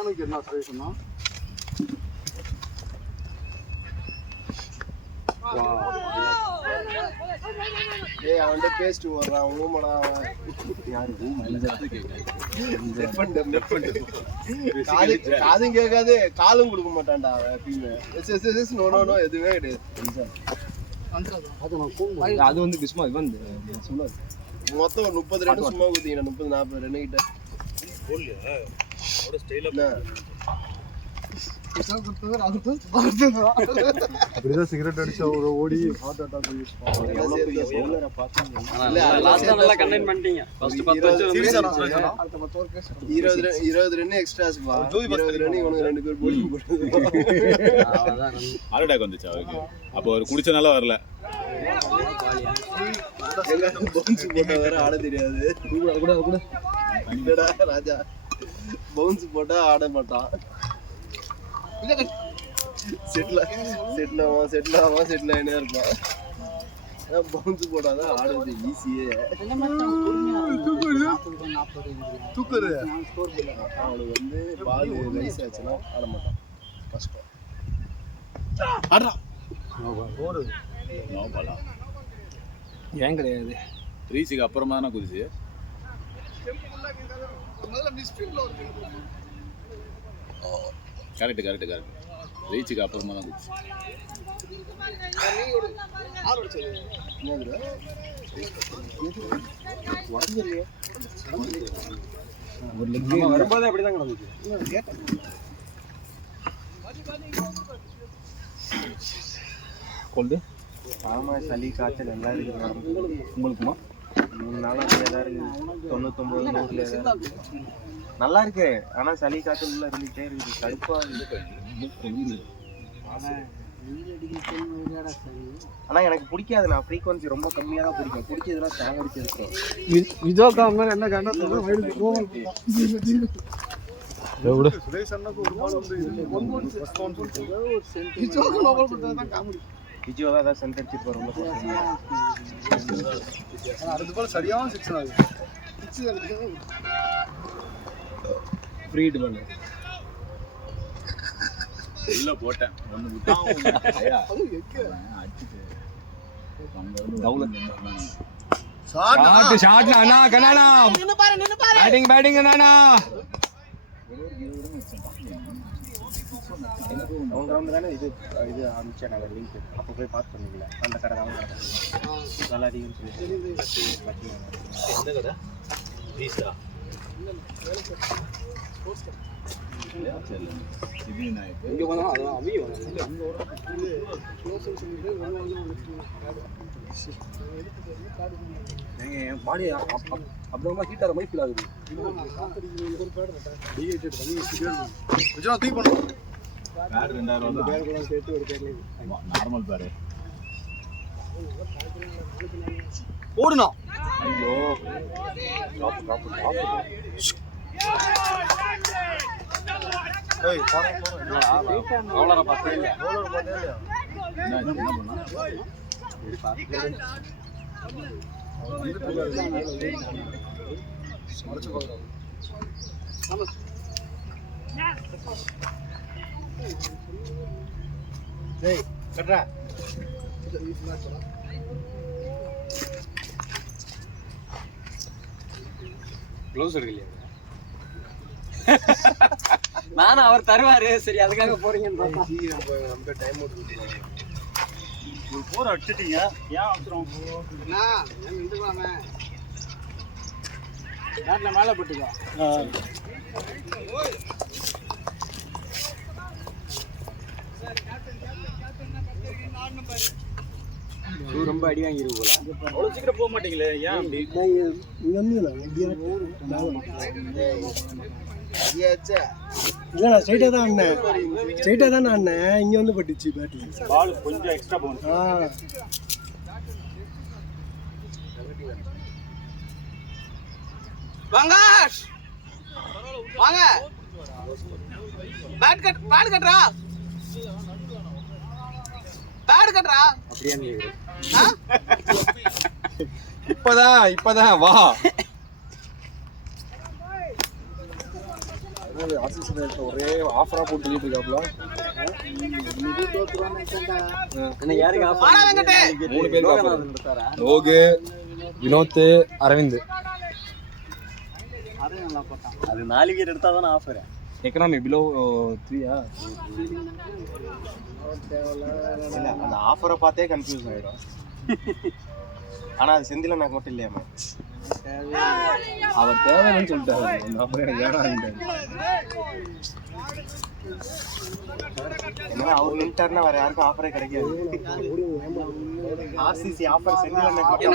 கல்யாணத்துக்கு என்ன சஜஷன்னா ஏய் அவன்கிட்ட பேஸ்ட் போடுறான் ஊமடா யாரு காதும் கேட்காது காலும் கொடுக்க மாட்டான்டா எப்பயுமே எஸ் நோ நோ நோ எதுவுமே கிடையாது. அது வந்து சும்மா இவன் சொல்லாது. மொத்தம் ஒரு 30 ரன் சும்மா குத்திங்கண்ணா 30-40 ரன் கிட்ட அப்படிதான் சிகரெட் அடிச்சு அவர் ஓடி ஹார்ட் அட்டாக் பண்ணி 20 ரன் எக்ஸ்ட்ராஸ் 20 ரன் இவனுக்கு 2 பேர் போலிங் போட்டு ஹார்ட் அட்டாக் வந்துச்சு அவருக்கு. அப்போ அவர் குடிச்சனால வரல. பவுன்ஸ் போட்டா வேற ஆட தெரியாது. ராஜா பவுன்ஸ் போட்டா ஆட மாட்டான். செட்டில் ஆகினே இருப்பான். பவுன்ஸ் போட்டாதான் ஆடுறது ஈஸியே. அவனுக்கு வந்து பால் ரைஸ் ஆச்சுன்னா ஆட மாட்டான். கஷ்டம். ஏன் கிடையாது 3-6 அப்புறமா தானே குதிச்சு. கரெக்ட் ரீச்சுக்கு அப்புறமா தான் குதிச்சு. வரும்போது அப்படிதான் கிடந்துச்சு. கொண்டு ஆமா சளி காய்ச்சல் எல்லாம் இருக்குது உங்களுக்குமா 3 நாள் அப்படியே தான் இருக்குது. 99 நல்லா இருக்கு. ஆனா சளி காய்ச்சல் உள்ள இருந்துகிட்டே இருக்குது. கடுப்பா ஆனா எனக்கு பிடிக்காது. நான் ஃப்ரீக்வன்சி ரொம்ப கம்மியா தான் பிடிக்கும். பிடிச்சதுலாம் ஸ்ட்ராங் அடிச்சிருக்கேன். இதோ மாதிரி என்ன கண்டத்துல சுரேஷ் அண்ணாக்கு ஒரு பால் வந்து விஜயோவா ஏதாவது சென்டர் அடிச்சு ரொம்ப அடுத்த பால் சரியான 6 ஆகுது. 6 ஃப்ரீட் பண்ணு உள்ள போட்டேன். ஒண்ணு விட்டான் ஷாட் அண்ணா கண்ணா பேட்டிங் அண்ணா. அவங்க கிரவுண்ட் தானே இது அனுப்பிச்சேன் நாங்கள் லிங்க். அப்போ போய் பார்த்து பண்ணிக்கல அந்த கடை அவங்க கடை நல்லா அதிகம்னு சொல்லி பாடி அப்படின்னா ஹீட்டார மாதிரி ஃபீல் ஆகுது. தூக்கி பண்ணுவோம். பேர் 2000 சேர்த்து ஒரு பேர் நார்மல் பேரு ஓடுனா. ஐயோ அவ்வளோ பார்த்தேன் இல்லையா? என்ன பண்ணா க்ளவுஸ் எடுக்கலையா? நானும் அவர் தருவாரு. சரி அதுக்காக போறீங்கன்னு டைம் போற அடிச்சிட்டீங்க. ஏன் அவசரம்? மேல போட்டுக்கோ. ரொம்ப அடி வாங்கிருக்கு போல. அவ்வளவு சீக்கிரம் போக மாட்டீங்களே, ஏன் அப்படி? இல்ல ஸ்ட்ரைட்டா தான் ஆடினேன். ஸ்ட்ரைட்டா தான் ஆடினேன். இங்க வந்து பட்டுச்சு பேட்ல. பால் கொஞ்சம் எக்ஸ்ட்ரா போகணும். வாங்க வாங்க பேட் கட்றா அப்படியே நீ இப்பதான் வா. ஆர்சிசி ஒரே ஆஃபரா போட்டு சொல்லிட்டு இருக்காப்ல. யாருக்கு மூணு பேருக்கு ஆஃபர். லோகு, வினோத், அரவிந்த். அது 4 விக்கெட் எடுத்தா தானே ஆஃபர். Economy below 3-ஆ? இல்ல அந்த ஆஃபரை பார்த்தே கன்ஃபியூஸ் ஆயிடும். ஆனா அது செந்தில் எனக்கு மட்டும் இல்லையாமா, அவர் தேவைன்னு சொல்லிட்டாரு. அந்த ஆஃபர் எனக்கு வேணாம். ஏன்னா அவர் நின்ட்டாருன்னா வேற யாருக்கும் ஆஃபரே கிடைக்காது. ஆர்சிசி ஆஃபர் செந்தில் எனக்கு மட்டும்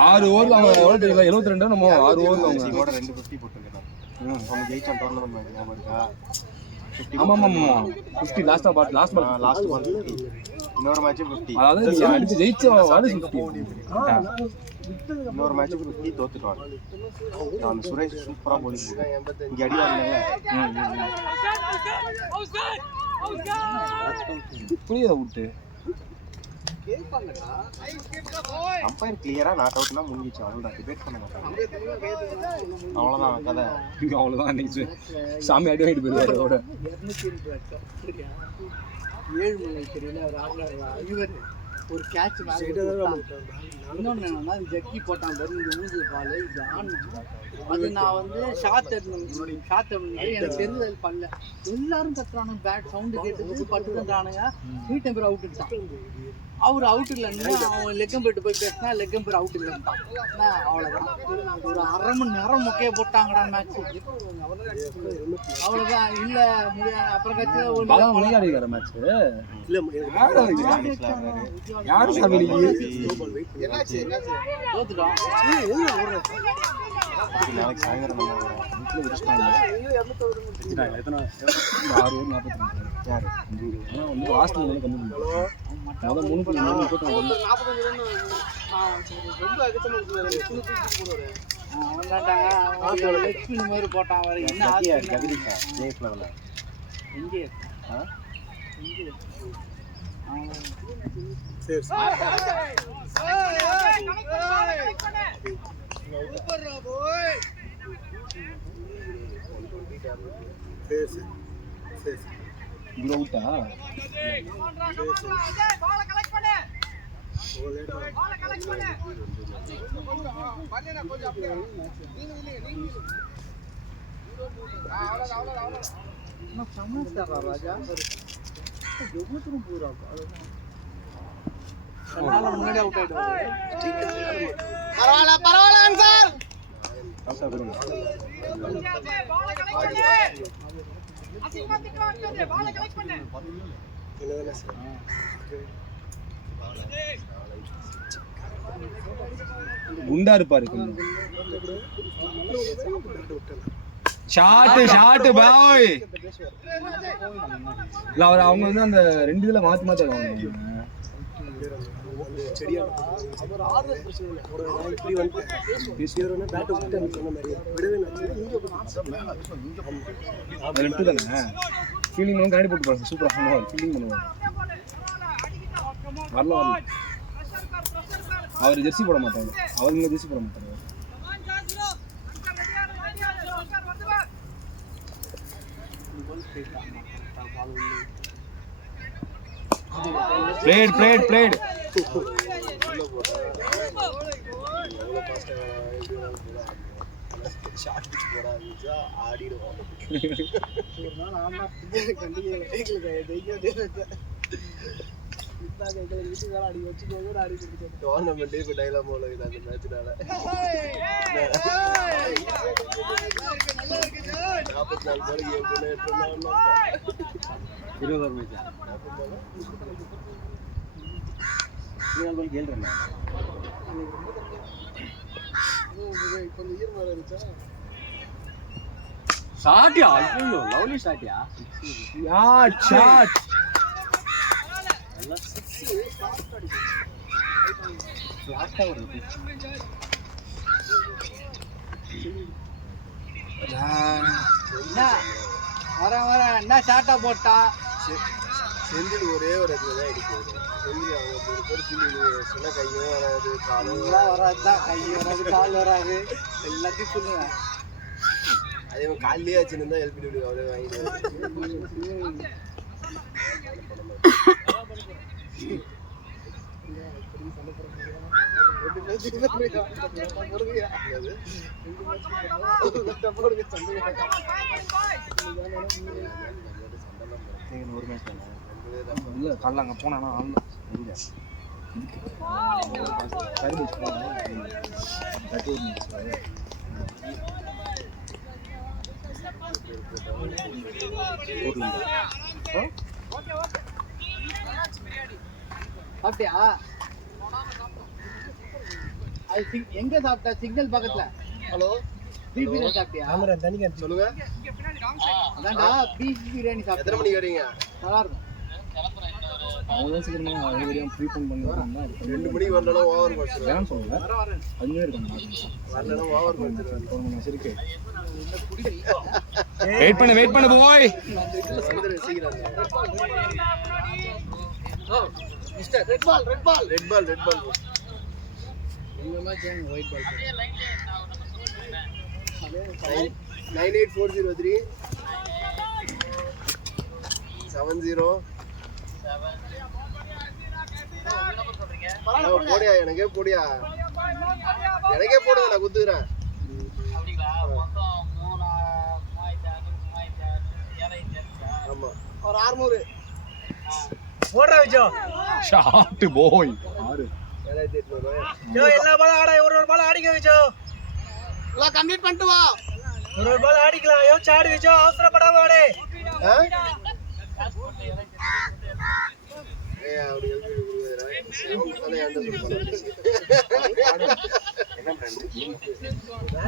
6 ஓவர் அவங்க எவ்வளோ தெரியல, 72 நம்ம 6 ஓவர் அவங்க கூட 2 50 போட்டுருக்கேன். அவங்க ஜெயிச்ச டோர்னமெண்ட் மேட்ச் ஞாபகம் இருக்கா? ஆமாம் ஆமாம் 50 லாஸ்ட் பால் 50. இன்னொரு மேட்ச் 50. அதாவது நீ அடிச்சு ஜெயிச்ச வாடு 50. இன்னொரு மேட்ச் 50 தோத்துட்டாங்க. அந்த சுரேஷ் சூப்பரா போலிங் இங்க அடி வாங்கினாங்க. புரியுதா விட்டு அம்பையர் கிளியரா நாட் அவுட்னா முடிஞ்சிச்சு. அவ்வளோதான், டிபேட் பண்ண மாட்டாங்க. அவ்வளோதான் கதை. அவ்வளோதான். இன்னைக்கு சாமி அடி வாங்கிட்டு போயிருவாரு அதோட. 7 மணி தெரியல இவர் ஒரு கேட்ச் இன்னொன்று என்னன்னா ஜக்கி போட்டான் பாரு, இந்த ஊது பால் இது ஆடணும். அது நான் வந்து ஷார்ட் எனக்கு தெரிஞ்சது பண்ணல. எல்லாரும் கத்துறானுங்க, பேட் சவுண்டு கேட்டு பட்டு தந்துறானுங்க. வீட்டு பேர் அவுட் எடுத்தான். அவர் அவுட் இல்லைன்னா அவன் லெக்கம்பேட்டு போய் பேசினா லெக்கம்பேர் அவுட் இல்லைன்ட்டான். அவ்வளோதான். ஒரு 1/2 மணி நேரம் முக்கைய போட்டாங்கடா மேட்ச். அவ்வளோதான். இல்லை அப்புறம் கட்சி மேட்ச் தோத்துட்டோம். நாளைக்கு சாயந்தரம் மாதிரி போட்டான். வர என்ன ஜெகதீஷா ஜெயிஃப் லெவலில் எங்கே ராஜா முன்னாடி அவுட் ஆயிடுவாரு. குண்டா இருப்பாரு. ஷாட் பாய். இல்ல அவர் அவங்க வந்து அந்த 2 இதுல மாத்தி மாத்தி ஃபீலிங் கண்ணாடி போட்டு பாருங்க. சூப்பரா பண்ணுவார், ஃபீலிங் பண்ணுவார். வரலாம் அவர் ஜெர்சி போட மாட்டாங்க, அவங்க ஜெர்சி போட மாட்டாங்க. played ஷாட்யா? ஐயோ லவ்லி ஷாட்யா. ஷாட் வர என்ன ஷாட்டா போட்டா? செந்தில் ஒரே ஒரு இடத்துல தான் அடிக்கிறது. சின்ன கையும் வராது காலும் எல்லாம் வராதுதான், கை வராது, கால் வராது, எல்லாத்தையும் சொல்லுங்க. அதே மாதிரி காலையே வச்சுருந்தா எல்பிடி அவ்வளோ வாங்கிடுவேன். இல்லை காலைல அங்கே போனானா ஆடலாம் எங்கே சாப்பிட்டியா? அது எங்க சாப்பிட்டா? சிக்னல் பக்கத்துல. ஹலோ, பீஃப் பிரியாணி சாப்பிட்டியா? கேமரா தனிக்க சொல்லுங்க. அதான்டா பீஃப் பிரியாணி எத்தனை சாப்பிட்டா. மணிக்கு வரீங்க? நல்லா இருக்கும். அவங்க தான் சீக்கிரமாக அதே வரையும் ப்ரீ பண்ணி 2 மணிக்கு வரலன்னா ஓவர் குறைச்சிருவேன். ஏன்னு சொல்லுங்கள் வரேன். அதுவே இருக்காங்க வரலன்னா ஓவர் குறைச்சிருவேன். ஒரு மணி நேரம் இருக்கு. வெயிட் பண்ணு போய் வந்துடுறேன் சீக்கிரம். Mister red ball. Red ball இந்த மாதிரி கேங்க ஒயிட் பால். 98403 70. போடியா, எனக்கே போடுங்க, நான் குத்துக்கிறேன். ஆமா, ஒரு 600. ஓடுறா விஜோ. ஷாட் போய் 7800 யோ எல்லா பாலும் ஆட, ஒரு பால் ஆடிக்க விஜோ. எல்லாம் கம்ப்ளீட் பண்ணிட்டு வா. ஒரு பால் ஆடிக்கலாம். யோ சாடு விஜோ, அவசரப்படாம ஆடு.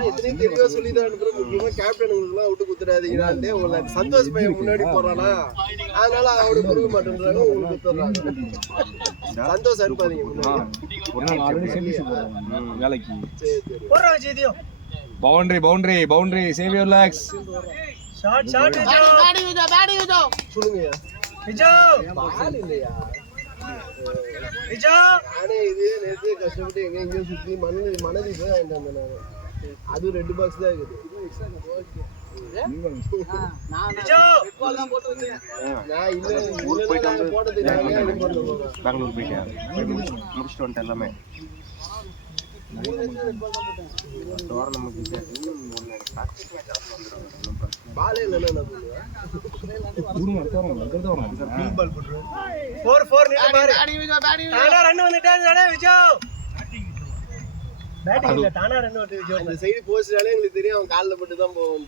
அப்படி தெளிவா சொல்லிதான் முக்கியமா கேப்டனுங்களுக்குலாம் விட்டு குத்துறாதீங்கன்னாலே உங்களுக்கு சந்தோஷ் பையன் முன்னாடி போறானா, அதனால அவரு கொடுக்க மாட்டேன்றாங்க, உங்களுக்கு குத்துறாங்க. சந்தோஷ் அனுப்பாதீங்க முன்னாடி. வேலைக்கு. ஓடுறா விஜய் இதையும். Boundary save your legs. Shot Vijo. பேடி விஜோ. சொல்லுங்க விஜோ பால் இல்லையா? விஜோ நானே இது நேற்று கஷ்டப்பட்டு எங்கேயும் சுற்றி மணதி போய் வாங்கிட்டு வந்தேன் நான். அது 2 பாக்ஸ் தான் இருக்குது. விஜோ ரெட் பால் தான் போட்டுருக்கேன். நான் இல்லை போட்டது பெங்களூர் போயிட்டேன், முடிச்சுட்டு வந்துட்டேன் எல்லாமே. பாலே இல்லைன்னா என்ன பண்ணுவேன்? 4 நின்னு பாரு. பேடி விஜோ, பேடி விஜோ. தானா ரன் வந்துட்டானே விஜோ. பேட்டிங் இல்ல, தானா ரன் வந்து விஜோ. அந்த சைடு போஸ்டாலே எங்களுக்கு தெரியும் அவன் காலில் போட்டு தான் போவோம்.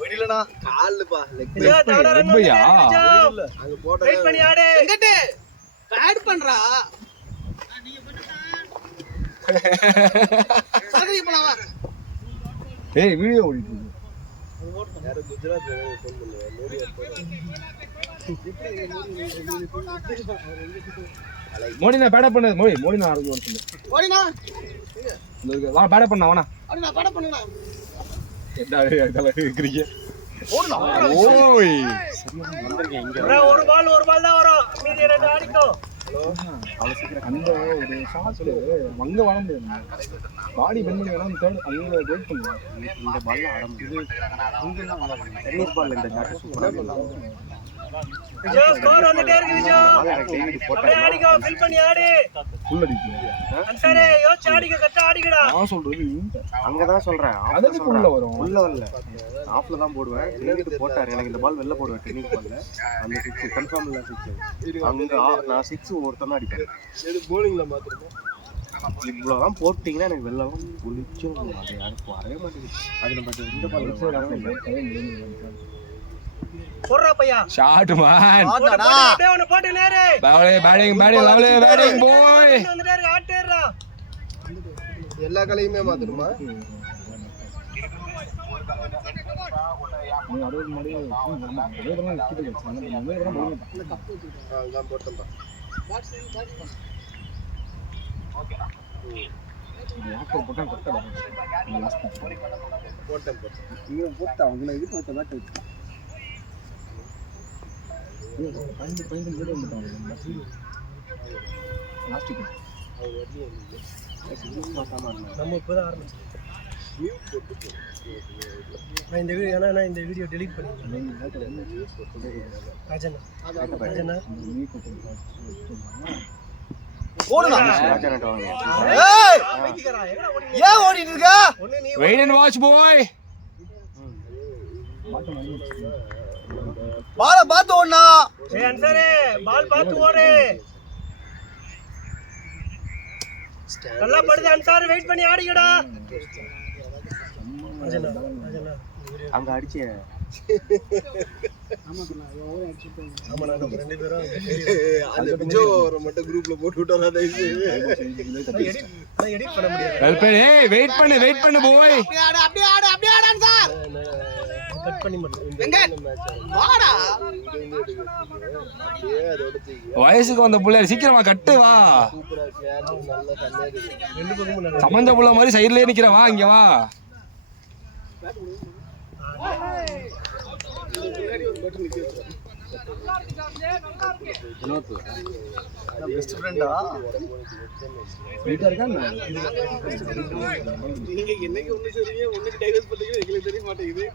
ஒயிடுலடா காலுப்பா லெக் விஜோ தானா ரன் பையா. விஜோ. அங்க போட்டா வெயிட் பண்ணி ஆடு. எங்கட்டு பேட் பண்றா. சகதி போலாம். ஏய் வீடியோ ஓடிட்டு இருக்கு. யாரும் குஜராத் ஃபோன் பண்ணுவேன். மோடி நான் பேட பண்ணது மோடி நான் ஆரம்பி வர சொல்லு. ஓடினா. வா பேட பண்ணா வாடா. ஓடினா பேட் பண்ணுடா. என்ன கலர் இருக்கீங்க? ஓடுடா. ஓய் ஒரு பால் தான் வரும். மீதி 2 ஆடிக்கோ. அந்த ஒரு ஷாட் அங்க வர முடியாது. பாடி பெண்ட் பண்ணி வேணா தேர்ட் அங்க வெயிட் பண்ணுங்க. இந்த பால்ல ஆரம்பிச்சு டென்னிஸ் பால் இந்த ஷாட் சூப்பரா விஜோ ஸ்கோர் வந்துட்டே இருக்கு விஜோ. அப்படியே ஆடிக்கோ, ஃபில் பண்ணி ஆடு. ஃபுல் அடிக்கு. அன்சாரே யோசி ஆடிக்கோ, கரெக்ட்டா ஆடிக்கடா. நான் சொல்றது அங்கதான் சொல்றேன். அதுக்கு உள்ள வரும். உள்ள வரல, ஆஃப்ல தான் போடுவேன். கிரிக்கெட் போட்டாரு, எனக்கு இந்த பால் வெளில போடுவேன். டென்னிஸ் பால்ல அந்த 6 கன்ஃபார்ம் இல்ல 6. அங்க நான் 6 ஒருத்தன் அடிப்பேன். இது போலிங்ல மாத்திரமா இவ்வளவுதான் போட்டீங்கன்னா எனக்கு வெள்ளவும் குளிச்சும் அது யாருக்கு வரவே மாட்டேங்குது. அது நம்ம இந்த பால் போடுறா பையா. Shot man. அப்படியே ஒன்னு போட்டு நேரே. பேட்டிங் பாய். வந்துட்டே இருக்கு, ஆட்டேறா. எல்லா கலையுமே மாத்தணுமா? நீ 60 மணி நம்ம இதெல்லாம் நிக்கிட்டு இருக்கோம். நம்ம இதெல்லாம் போடுங்க. அதான் போட்டேன்பா. ஓகேடா. யாக்கர் போட்டா கரெக்ட்டா போட்டேன். நீங்க போட்டா அவங்கள இது பார்த்த பேட் வச்சு. நம்ம இப்போதான் ஆரம்பிச்சோம். நான் இந்த வீடியோ நான் இந்த வீடியோ டெலீட் பண்ணிட்டேன். ராஜண்ணா ஏன் ஓடிட்டு இருக்க? வெயிட் அண்ட் வாட்ச் பாய். பால பார்த்து ஓடனா. ஏய் அன்சாரே பால் பார்த்து ஓடு. நல்லா படுது அன்சார், வெயிட் பண்ணி ஆடிங்கடா. ராஜண்ணா அங்க அடிச்சே ஆமா நம்ம ரெண்டு பேரும் அந்த விஜோ மட்டும் குரூப்ல போட்டு விட்டோம்னா தயவு எடிட் பண்ண முடியாது. ஏய் வெயிட் பண்ணு பாய். அப்படியே ஆடு அன்சார். கட் பண்ணி மட்டும் வாடா. வயசுக்கு வந்த புள்ள சீக்கிரமா கட்டு வா. ரெண்டு பக்கமும் நல்லா சமந்த புள்ள மாதிரி சைடுலயே நிக்கிற, வா இங்க வா. பெஸ்ட் ஃப்ரெண்டா வீட்டா இருக்கா நீங்க என்னைக்கு ஒண்ணு சரிங்க ஒண்ணுக்கு டைவர்ஸ் பண்ணீங்க எங்களுக்கு தெரிய மாட்டேங்குது.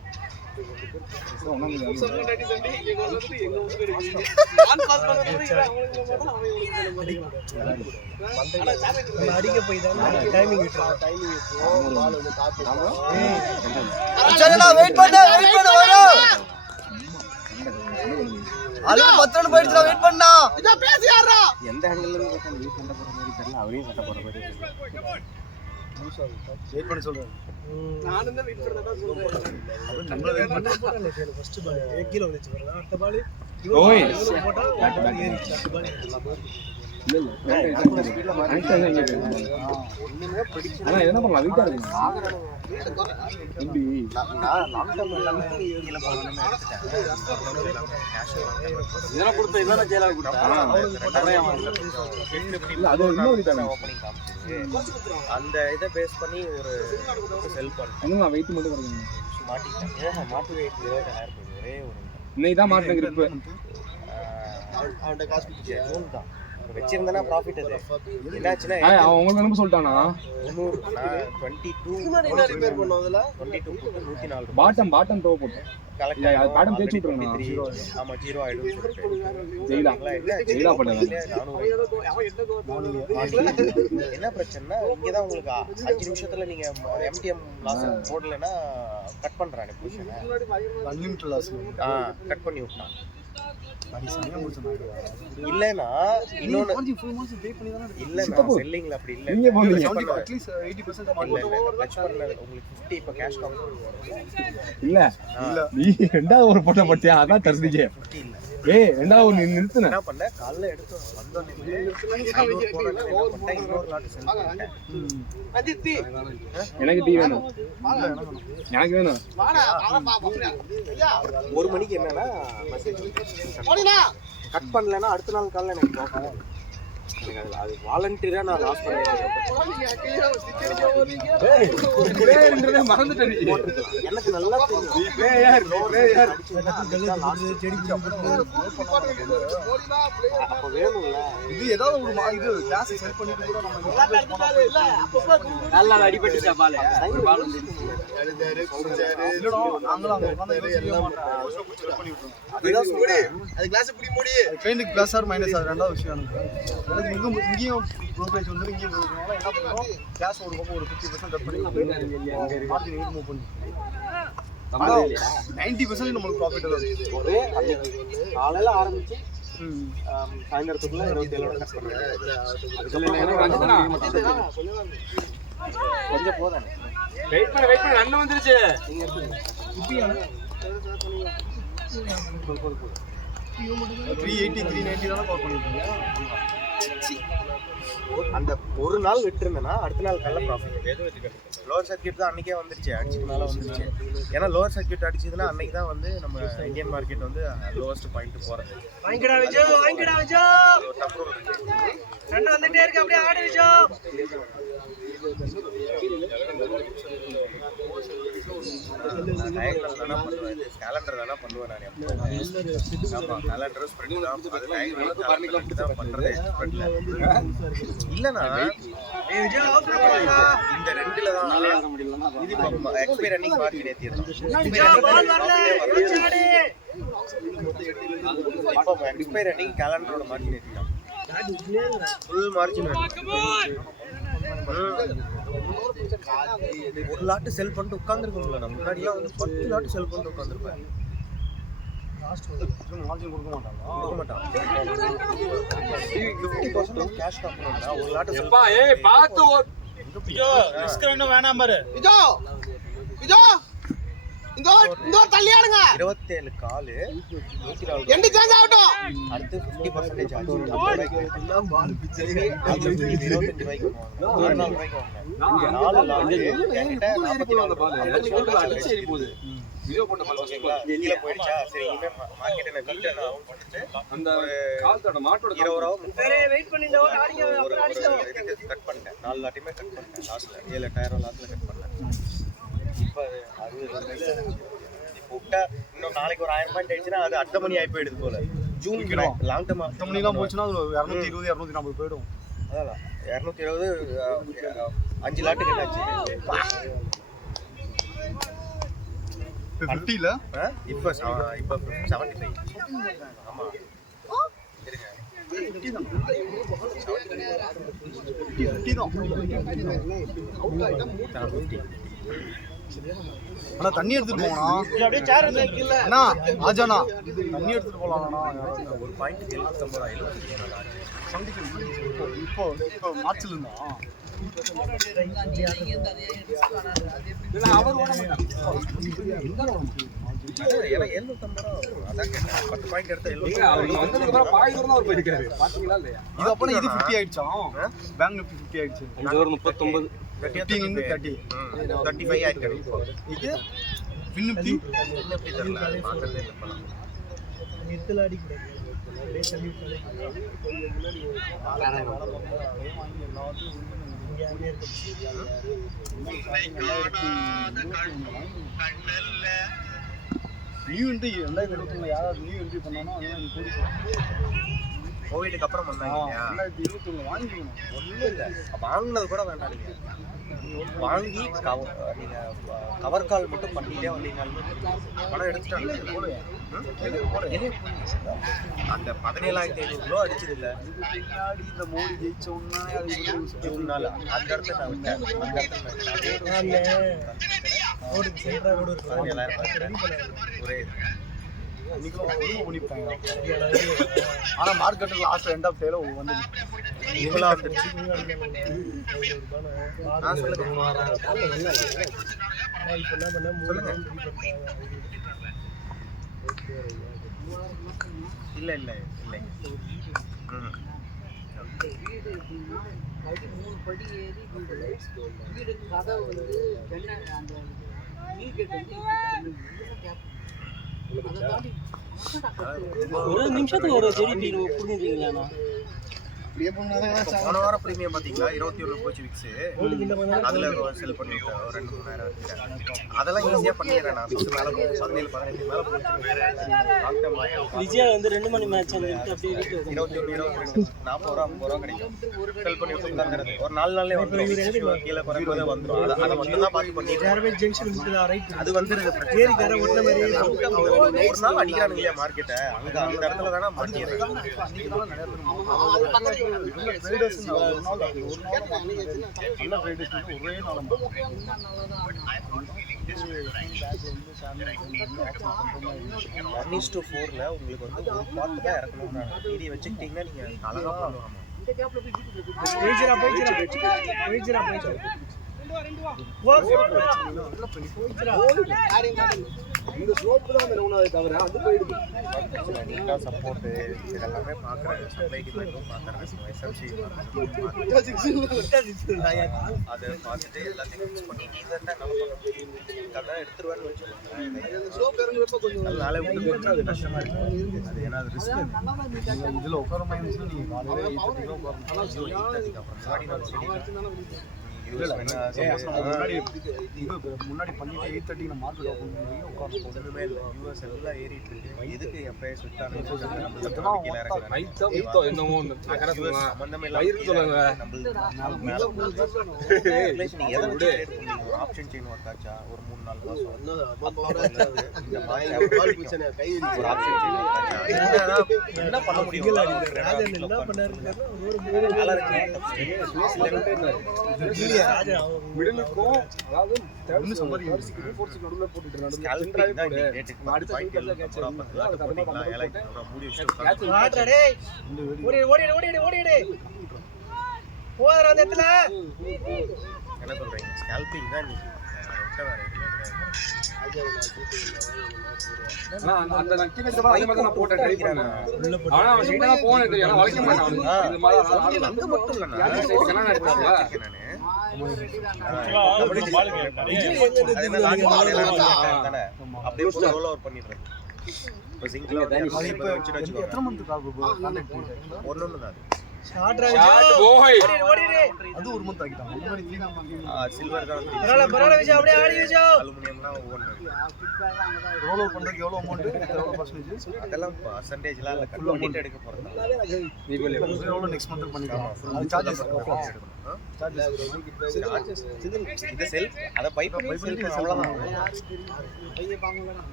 அடிக்க போய் தான் டைமிங் வெயிட் பண்ணு வரும். அது 10 ரன் போயிடுச்சு, வெயிட் பண்ணா. இத பேசி யாரா? எந்த ஆங்கிள் இருந்து பார்த்தா நீ சண்டை போற மாதிரி தெரியல, அவரையும் சண்டை போற மாதிரி தெரியல. வெயிட் பண்ண சொல்றேன். நானும் தான் வெயிட் பண்ணதா சொல்றேன். நம்மள வெயிட் பண்ண போறல ஃபர்ஸ்ட் பால் கீழ வந்துச்சு பாருங்க. அடுத்த பால் ஓய் போட்டா ஏறிச்சு. அடுத்த பால் ஒண்ணுமே பிடிச்சு ஆனா என்ன பண்ணலாம், வீட்டா இருக்கு. நான் லாங் டர்ம் எல்லாமே கீழ போகணும்னு இதெல்லாம் கொடுத்து இதெல்லாம் ஜெயிலா கொடுத்தா அது இன்னொரு வீட்டா ஓப்பனிங் காமிச்சு அந்த இதை பேஸ் பண்ணி ஒரு செல் பண்ணேன். என்ன வெயிட் மட்டும் வரீங்க. மாட்டிக்கிட்டேன். மாட்டு வெயிட் 20,000 ஒரே ஒரு இன்னைக்கு தான் மாட்டேன் grip. அவன்கிட்ட காசு பிடிச்சேன். ஜூன் தான் வச்சிருந்தேன்னா ப்ராஃபிட். அது என்னாச்சுன்னா அவன் உங்களுக்கு என்ன சொல்லிட்டானா 300 நான் 22 என்ன ரிப்பேர் பண்ணோம் அதுல? 22 போட்டு 104 பாட்டம் டோ போட்டேன். கலெக்ட் அது பாட்டம் தேய்ச்சி விட்டுருங்க. ஆமா 0 ஆயிடும் சொல்லிட்டு ஜெயிலா பண்ணுங்க. என்ன பிரச்சனைனா இங்கதான் உங்களுக்கு 5 நிமிஷத்துல நீங்க MTM லாஸ் போடலன்னா கட் பண்றானே பொசிஷனை. Unlimited loss. கட் பண்ணி விட்டான். இல்லனா இன்னொன்னு இல்லனா செல்லிங்ல அப்படி இல்ல. நீங்க போனீங்க அட்லீஸ்ட் 80% டச் பண்ணல உங்களுக்கு 50 இப்ப கேஷ் கவுண்ட் இல்ல நீ ரெண்டாவது ஒரு போட்ட பட்டியா அதான் தருந்தீங்க. ஏய் ரெண்டாவது நீ நிறுத்துன. என்ன பண்ண காலைல எடுத்து வந்தோனே இன்னொரு லாட் செல் பண்ணிட்டேன். எனக்கு டீ வேணும். எனக்கு வேணும். 1 மணிக்கு என்னன்னா மெசேஜ் கட் பண்ணலன்னா அடுத்த நாள் காலைல எனக்கு ப்ராப்ளம். எனக்கு அது வாலண்டரியா நான் லாஸ் பண்ணிட்டேன். மறந்துட்டேன். எனக்கு நல்லா தெரியும். அப்ப வேணும்ல இது ஏதாவது ஒரு இது கிளாஸ் செல் பண்ணிட்டு கூட நம்ம நல்லா அடிபட்டுச்சா பால் பால் வந்து இல்லடா நாங்களும் அங்க உட்கார்ந்து எல்லாம் அதுதான் மூடி அது கிளாஸ் இப்படி மூடி ட்ரெயினுக்கு பிளஸ் ஆர் மைனஸ் அது ரெண்டாவது விஷயம். எனக்கு இங்கேயும் ப்ரோக்ரேஜ் வந்து இங்கேயும் போகிறதுனால என்ன பண்ணுறோம் கிளாஸ் ஒரு பக்கம் ஒரு 50% கட் பண்ணி மார்க்கெட் மூவ் பண்ணி 90% நம்மளுக்கு ப்ராஃபிட் வருது. ஒரே காலையில ஆரம்பிச்சு சாயந்தரத்துக்குள்ள 27 கட் பண்ணுவேன். கொஞ்சம் போதானே வெயிட் பண்ணு அண்ணன் வந்துருச்சு. நீங்க இப்படியா 380 390 தான கால் பண்ணிருக்கீங்க. அந்த ஒரு நாள் விட்டுருந்தேன்னா அடுத்த நாள் காலைல ப்ராஃபிட். லோவர் சர்க்யூட் தான் அன்னைக்கே வந்துருச்சு, அடிச்சுக்கு மேலே வந்துருச்சு. ஏன்னா லோவர் சர்க்யூட் அடிச்சதுன்னா அன்னைக்கு தான் வந்து நம்ம இந்தியன் மார்க்கெட் வந்து லோவஸ்ட் பாயிண்ட் போகிறது. வாங்கிடா விஜய், வாங்கிடா விஜய். ரெண்டு வந்துட்டே இருக்கு, அப்படியே ஆடு விஜய். கேலண்டர் தானே பண்ணுவேன் நான். ஆமா கலண்டர் ஸ்ப்ரெட் தான் அது டைம் தான் பண்றது ஸ்ப்ரெட்ல இல்லனா இந்த ரெண்டுல தான் இது எக்ஸ்பைர் அன்னைக்கு மார்க்கெட் எக்ஸ்பைர் அன்னைக்கு கேலண்டரோட மார்ஜின் ஏற்றிடும் ஃபுல் மார்ஜின் ஒரு லாட்டு செல் பண்ணிட்டு உட்காந்துருக்கோம்ல நம்ம முன்னாடிலாம் வந்து 10 லாட்டு செல் பண்ணிட்டு உட்காந்துருப்பேன் மார்ஜின் கொடுக்க மாட்டாங்க 50% கேஷ் தான் பண்ணுவாங்க ஒரு லாட்டு செல் வேணாம் பாரு 27 கால் 104 அடுத்து 50% ஆச்சு 25 ரூபாய்க்கு வீடியோ போட்ட பாருங்களா கீழ போயிடுச்சா சரி இனிமே மார்க்கெட் என்ன வீட்டை நான் அவுட் பண்ணிட்டு அந்த கால்தோட மாட்டோட 20 ரூபாய் வெயிட் பண்ணி இந்த ஒரு ஆடிங்க அப்புறம் ஆடிங்க கட் பண்ணிட்டேன் 4 லாட்டியுமே கட் பண்ணிட்டேன் லாஸ்ட்ல 7-8,000 லாஸ்ட்ல கட் பண்ணேன் இப்போ 60 விட்டா இன்னும் நாளைக்கு ஒரு 1000 பாயிண்ட் ஆயிடுச்சுன்னா அது அடுத்த மணி ஆகி போயிடுது போல ஜூன் லாங் டேர்ம் அடுத்த மணிலாம் போச்சுன்னா 220 240 போயிடும் அதான் 220 5 லாட்டுக்கு என்னாச்சு 50 ல இப்போ 75 ஆமா இருங்க 50 ஆனா தண்ணி எடுத்துட்டு போகணும் அண்ணா ஆஜானா தண்ணி எடுத்துட்டு போலாம்ண்ணா ஒரு பாயிண்ட் 79 இப்போ மார்ச்ல இருந்தா ஏன்னா 750 ரூபா அதான் கேட்டேன் 10 பாயிண்ட் எடுத்தா 750 இது அப்ப இது 50 ஆயிடுச்சா பேங்க் நிஃப்டி 50 ஆயிடுச்சு 39 30 35 ஆயிருக்கு இது பின் நிஃப்டி தெரியல பார்க்கறதே இல்ல பணம் நிறுத்தல அடி கூடாது நியூ என்ட்ரி 2021 யாராவது நியூ என்ட்ரி பண்ணானோ அதெல்லாம் கூடி கோவிடுக்கு அப்புறம் பண்ணாங்க 2021 வாங்கிக்கணும் ஒண்ணும் இல்ல வாங்குனது கூட வேண்டாம் வாங்கி நீங்க கவர் கால் மட்டும் பண்ணிட்டே வந்தீங்கன்னாலும் பணம் எடுத்துட்டாங்க அந்த 17,500 ரூபா அடிச்சது இல்ல பின்னாடி இந்த மோடி ஜெயிச்சோம்னா ஜூன்னால அந்த இடத்துல நான் விட்டேன் அந்த இடத்துல ஒரே ஆனா மார்க்கெட் லாஸ்ட் எண்ட் ஆஃப் டேல வந்து இவ்வளவு வந்துருச்சு இல்ல இல்ல இல்லை வீடு எப்படின்னா 13 படி ஏறி வீடு கதவு வந்து சென்னை அந்த நீர்கேட் வந்து அதை தாண்டி ஒரு நிமிஷத்துக்கு ஒரு செடி புரிஞ்சுங்களா போன வாரம் பிரீமியம் பாத்தீங்களா 21 போச்சு விக்ஸ் அதுல செல் பண்ணிட்டேன் 2-3,000 அதெல்லாம் ஈஸியா பண்ணிடுறேன் நான் விக்ஸ் மேல 17-15 மேல போச்சு விஜயா வந்து 2 மணி மேட்ச் வந்து அப்படியே 21-22 40 ரூபா 50 ரூபா கிடைக்கும் செல் பண்ணி உட்கார்ந்துறது ஒரு 4 நாள்லயே வந்துரும் கீழ குறைஞ்சது வந்துரும் அத மட்டும் தான் பாத்து பண்ணிட்டேன் ஜங்ஷன் இருக்குதா ரைட் அது வந்து ஏரிக்கார ஒட்ட மாதிரி ஒரு நாள் அடிக்கிறானுங்க இல்லையா மார்க்கெட்டை அங்க அந்த இடத்துல தானே மாட்டிடுறேன் ல உங்களுக்கு வந்து ஒரு பாட்டு தான் இறக்கணும் மீதி வச்சுக்கிட்டீங்கன்னா நீங்க அழகா பண்ணுவாங்க இந்த ஸ்லோப் தான் அந்த ரவுண்டாவே தவிர அது போயிடுது நீட்டா சப்போர்ட் இதெல்லாம் பார்க்கறேன் சப்ளைக்கு மட்டும் பார்க்கறேன் எஸ்எம்சி அதை பார்த்துட்டு எல்லாத்தையும் மிக்ஸ் பண்ணி இதெல்லாம் என்ன பண்ணணும் அதான் எடுத்துருவேன்னு வச்சுக்கோங்க ஸ்லோப் இறங்குறப்ப கொஞ்சம் நாளை விட்டு அது கஷ்டமா இருக்கு அது ஏன்னா அது ரிஸ்க் இதுல உட்கார மைனஸ்னா நீங்க காலையில 8:30 உட்காரணும் அப்புறம் முன்னாடி நாள் செடி முன்னாடி பண்ணிட்டு 8:30 நான் மார்க்கெட் ஓபன் பண்ணி உட்கார்ந்து ஒண்ணுமே இல்லை. US எல்லாம் ஏறிட்டு இருக்கு. எதுக்கு FIS விட்டாங்க? என்னமோ சம்பந்தமே இல்லாம ஆப்ஷன் செயின் ஒர்க் ஆச்சா ஒரு 3-4 மாசம் இந்த மாதிரி ஒரு ஆப்ஷன் செயின் ஒர்க் ஆச்சா என்ன பண்ண முடியும்? ராஜன் என்ன பண்ணாரு மிடிலுக்கும் அதாவது தேர்ட் சம்பாதிக்க ஃபோர்ஸ் நடுவுல போட்டுட்டு நடுவுல ஸ்கேல்பிங் தான் ரேட் அடுத்த பாயிண்ட் எல்லாம் போட்டீங்களா 7500 மூடி வச்சிட்டு வாட்ரா டேய் ஓடி போற அந்த இடத்துல என்ன சொல்றீங்க? ஸ்கேல்பிங் தான் நீ வேற எதுவுமே அந்த நக்கினேஷன் அதே மாதிரி நான் போட்டு ட்ரை பண்ணேன். ஆனா அவன் சைடா போனே தெரியும். ஆனா வளைக்க மாட்டான். இந்த மாதிரி அங்க மட்டும் இல்ல நான் கல்யாணம் எடுத்தாங்க. அப்படியே போய் ரோல் ஓவர் பண்ணிடுறேன். இப்போ சிங்கிள் இப்போ வச்சுட்டு வச்சுக்கோ. எத்தனை மந்த் கான்டாக்ட் ஒண்ணு தான் ஷார்ட் போய் அது ஒரு மந்த் ஆகிட்டாங்க. முன்னாடி 3 மந்த் சில்வர் தான் பரவாயில்ல விஜய் அப்படியே ஆடி விஜய் அலுமினியம்லாம் ஒவ்வொன்று ரோல் ஓவர் பண்றதுக்கு எவ்வளவு அமௌண்ட் எவ்வளவு பர்சன்டேஜ் அதெல்லாம் பர்சன்டேஜ்லாம் இல்ல கட் பண்ணிட்டு எடுக்க போறது எவ்வளவு நெக்ஸ்ட் மந்த் பண்ணிக்கலாம். அது சார்ஜஸ் இது செல்ஃப் அத பைப் செல்ஃப் அவ்வளவுதான்.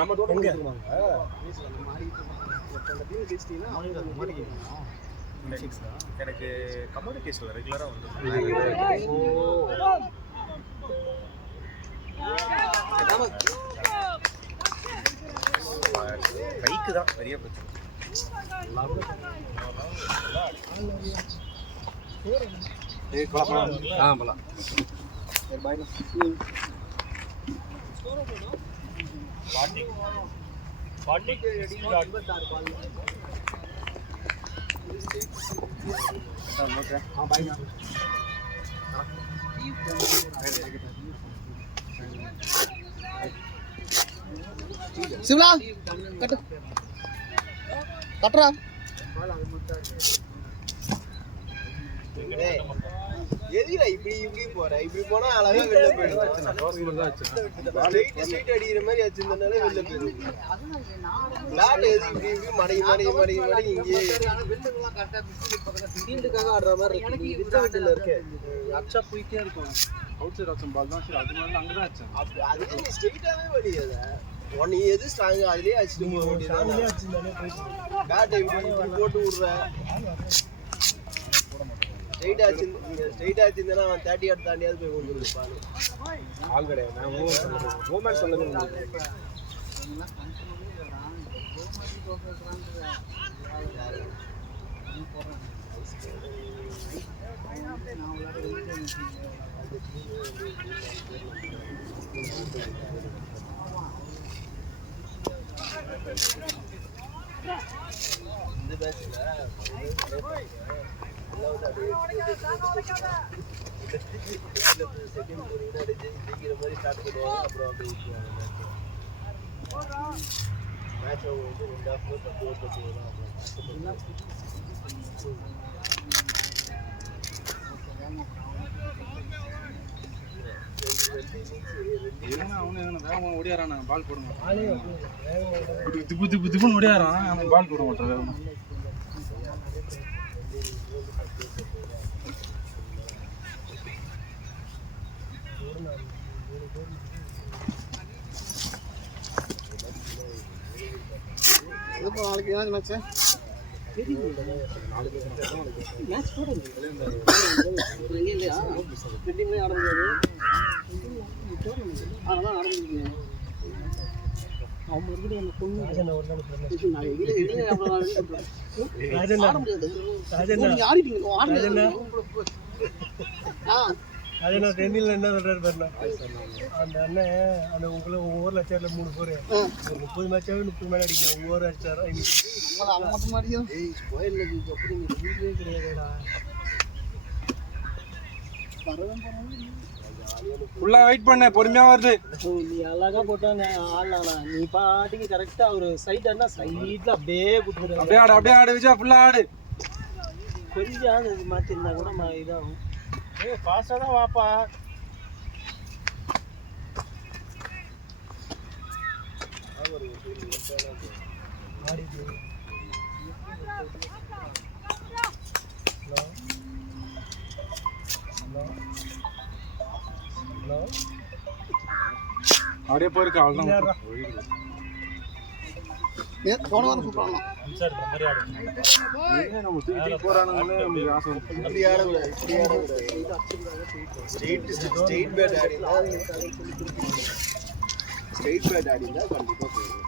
நம்ம டோட்டல் கொடுத்துருவாங்க. எனக்கு கம்யூனிகேஷன்ல ரெகுலரா வந்து பைக்கு தான் பெரிய பிரச்சனை. போலாம். பாய். சிவலா கட்டுறா எதிரா இப்படி போற இப்படி போனா அழகா வெளில போயிடும். ஸ்ட்ரைட் அடிக்கிற மாதிரி வச்சிருந்தனால வெளில போயிடும். பேட் எது இப்படி மடங்கி இங்கே ஃபீல்டுக்காக ஆடுற மாதிரி இருக்கு. விட்டாட்டில் இருக்கு அச்சா போயிட்டே இருக்கும். அவுட் சைடு ஆப்ஷன் பால் தான். சரி அது மாதிரி அங்க தான் ஆச்சு. அதுவே நீ ஸ்ட்ரைட்டாவே வலியத நீ எது ஸ்ட்ராங் அதுலயே அடிச்சுட்டு போக வேண்டியது. பேட் இப்படி போட்டு விடுற ஸ்ட்ரைட்டா வச்சிருந்தா அவன் 30 ஆட் தாண்டியாவது போய் கொண்டு வந்துருப்பாரு. ஆல் கிடையாது. நான் மூவ்மெண்ட் சொல்லவே இல்லை. இந்த பேட்ச்ல செகண்ட் போனீங்கன்னா ஜெயிக்கிற மாதிரி ஸ்டார்ட் பண்ணுவாங்க. அப்புறம் அப்படியே மேட்ச் அவங்க வந்து 2 ஹாஃப் 10 ஓவர் தான். வேகமா ஓடியாரான் பால் போடுங்க. திப்பு ஓடியாரான் அவன் பால் போட மாட்டான். நாளைக்கு என்ன மேட்ச்? மேட்ச் போடுங்க. இல்லையா பெட்டிங்ல ஆட முடியாது. அதெல்லாம் ஆட முடியாது. அவங்க வந்து அந்த பொண்ணு ராஜன் ஒரு நாள் பிரச்சனை நான் இல்ல அப்புறம் ராஜன் ஆட முடியாது. ராஜன் நீங்க ஆடிட்டீங்க. ஆடுங்க. ராஜன் ரெண்டில் என்ன சொல்றாரு பாருங்க. அந்த அண்ணன் அந்த உங்களை ஒவ்வொரு லட்சத்துல 3 பேர் 30 மேட்சாவே 30 மேட்ச் அடிக்கணும். ஒவ்வொரு அடிச்சாரா மட்டும் மாட்டியும் ஸ்பாயில்ல அப்படி நீங்க வீட்லயே கிடையாதுடா. ஃபுல்லா வெயிட் பண்ண பொறுமையா வருது. நீ அழகா போட்டா ஆடலாம். நீ பாட்டுக்கு கரெக்டா ஒரு சைட்னா சைட்ல அப்படியே குடுத்துரு. அப்படியே ஆடு விஜயா ஃபுல்லா ஆடு. கொஞ்சம் மாத்திருந்தா கூட இதாகும். ஃபாஸ்டா தான் வாப்பா. ஆடி போய் ஹலோ அப்படியே போயிருக்கு அவ்வளோதான். போன வாரம் கூப்பிடலாம் நம்ம தூக்கி போறானுங்களே நமக்கு ஆசை வந்து. இப்படி ஆடக்கூடாது, இப்படி ஆடக்கூடாது. ஸ்ட்ரெயிட் பேட் ஆடினா ஸ்ட்ரெயிட் பேட் ஆடினா கண்டிப்பா போயிடும்.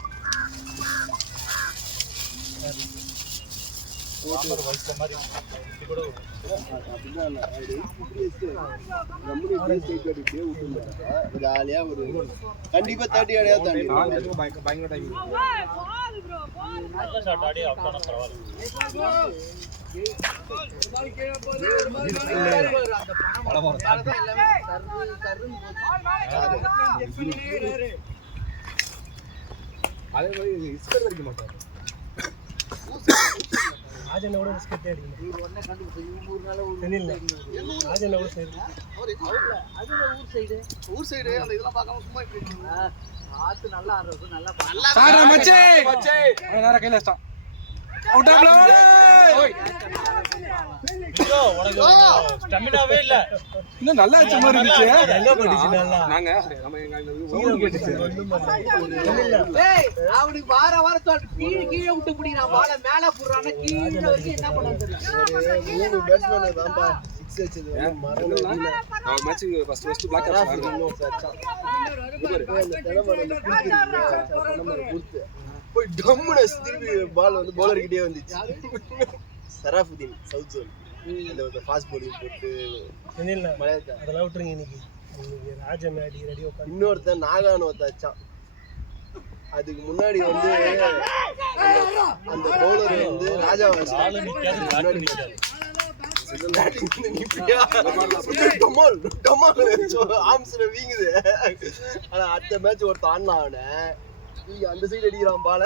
ஜாலியா ஒரு கண்டிப்பா 30 அடியா தாண்டி பயங்கர டைம். அதே மாதிரி இஸ்கர் அடிக்க மாட்டாங்க. ராஜனை கூட பிஸ்கெட்டே அடிக்கணும். தெரியல ராஜனை கூட சரி ஊர் சைடு அந்த இதெல்லாம் பார்க்காம சும்மா ஆத்து நல்லா ஆடுறது நல்லா சாரா மச்சே மச்சே நேரா கையில ஸ்டாப் அவுட் ஆஃப் ஓய் ஐயோ உனக்கு ஸ்டாமினாவே இல்ல. இன்னும் நல்லா அடிச்ச மாதிரி இருந்துச்சு. எங்க போடிச்சு நல்லா நாங்க நம்ம எங்க ஊருக்கு போயிடுச்சு. ஏய் அவனுக்கு வார கீழே விட்டு பிடிக்கிறான் பால மேல போடுறானே கீழே வரைக்கும் என்ன பண்ணான்னு தெரியல. 3 பேட்ஸ்மேன் தான்ப்பா 6 அடிச்சது மரணம். நான் மேட்ச் ஃபர்ஸ்ட் பிளாக் ஆஃப் ஆடுறோம். போய் டம்முன திருப்பி பால் வந்து பவுலர் கிட்டே வந்துச்சு. சராஃபுதீன் சவுத் ஜோன் அந்த ஃபாஸ்ட் பவுலிங் போட்டு தெரியல அதெல்லாம் விட்டுருங்க. இன்னைக்கு ராஜன் அடி ரெடி உட்காந்து இன்னொருத்தன் நாகான்னு ஒருத்தாச்சான். அதுக்கு முன்னாடி வந்து அந்த பவுலர் வந்து ராஜாவாசி வீங்குது. ஆனா அடுத்த மேட்ச் ஒருத்தன் ஆடினா அவனை அந்த சைடு அடிக்கிறான் பால.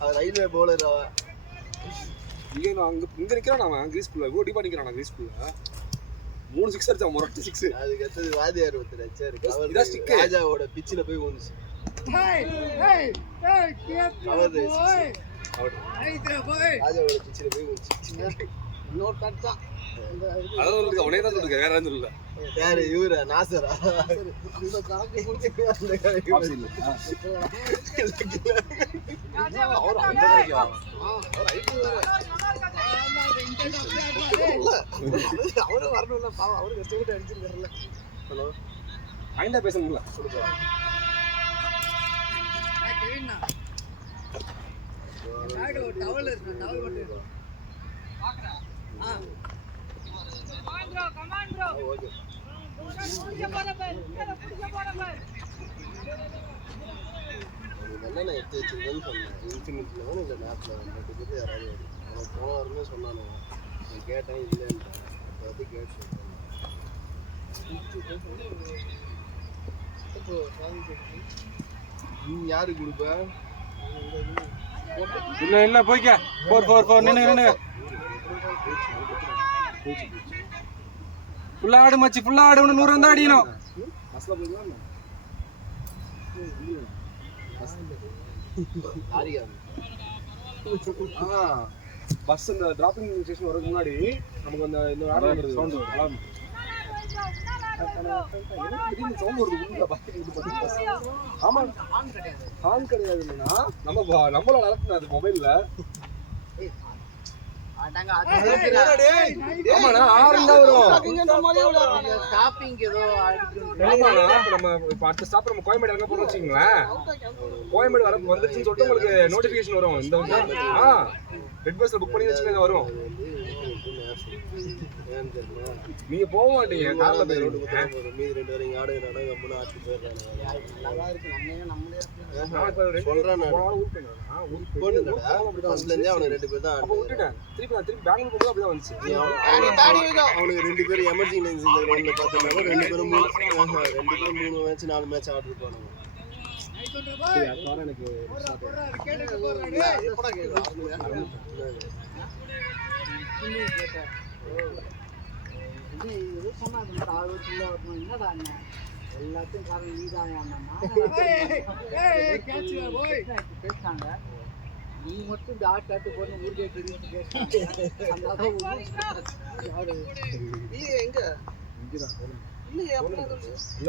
அவன் ரயில்வே பவுலர். அவன் இங்க நிக்கிறான். அவன் கிரீஸ்குள்ள ஓடி நிக்கிறான். கிரீஸ்குள்ள 3 6 அடிச்சா மொரட்டு 6. அதுக்கு அடுத்தது வாதியார் ஒருத்தர் அடிச்சாரு. ராஜாவோட பிச்சில போய் வந்துச்சு. ராஜாவோட பிச்சில போய் வந்துச்சு. இன்னொரு தட்டான் அதான் அவனே தான் சொல்லுங்க. வேற யாரும் சொல்லல. யாரு இவரா நாசரா? இந்த கணக்கு அவரும் வரணும்ல பாவம். அவரு கஷ்டப்பட்டு அடிச்சிருக்காருல்ல. ஹலோ கைண்டா பேச முடியல. டவல் இருக்கு டவல் போட்டு ஓகே என்ன எடுத்து வச்சிருக்கேன்னு சொன்னேன். இன்ஃபினிட்ல இல்லை மேப்ல வந்து யாராவது அவன் போன வாரமே சொன்னானோ. நான் கேட்டேன் இல்லைன்ட்டேன். அது கேட்டு நீ யாருக்கு கொடுப்ப? இல்ல போய்க்க. 4 நின்னு ஃபுல்லா ஆடு மச்சி. ஃபுல்லா ஆடு. 100 இருந்தா அடிக்கணும். பஸ் இந்த டிராப்பிங் ஸ்டேஷன் வரதுக்கு முன்னாடி நமக்கு அந்த இந்த ஆடு சவுண்ட் அலார்ம் சவுண்ட் வருது. ஆமா ஹார்ன் கிடையாது. இல்லைன்னா நம்மளோட அலர்ட் அது மொபைல்ல. ஆமாண்ணா ஆறுன்னு தான் வரும். ஸ்டாப்பிங் ஏதோ ஆமாண்ணா நம்ம இப்போ அடுத்த ஸ்டாப் நம்ம கோயம்பேடு இறங்க போறோம் வச்சுக்கோங்களேன். கோயம்பேடு வர வந்துருச்சுன்னு சொல்லிட்டு உங்களுக்கு நோட்டிஃபிகேஷன் வரும். இந்த ரெட் பஸ்ல புக் பண்ணி வச்சுக்கோங்க வரும். நீங்க போக மாட்டீங்க. கார்ல போய் ரோடு மீதி 2 பேரும் இங்க ஆடு நடங்க முன்ன ஆட்டி போயிடுறாங்க. ஃபர்ஸ்ட்ல இருந்தே அவனுக்கு 2 பேர் தான் விட்டுட்டேன். திருப்பி பெங்களூர் போகும்போது அப்படிதான் வந்துச்சு. அவனுக்கு 2 பேரும் எமர்ஜென்சி ஒன்று பார்த்தோம்னா 2 பேரும் 3 மேட்ச் 4 மேட்ச் ஆர்டர் இருப்பானுங்க. எனக்கு இது சொன்னா அது மாதிரி ஆர்வத்தில் வரணும். என்னடா அண்ணன் எல்லாத்தையும் காரணம் நீதான் பேசிட்டாங்க. நீ மட்டும் இந்த ஆட்டு போட்டு ஊருக்கே தெரியும்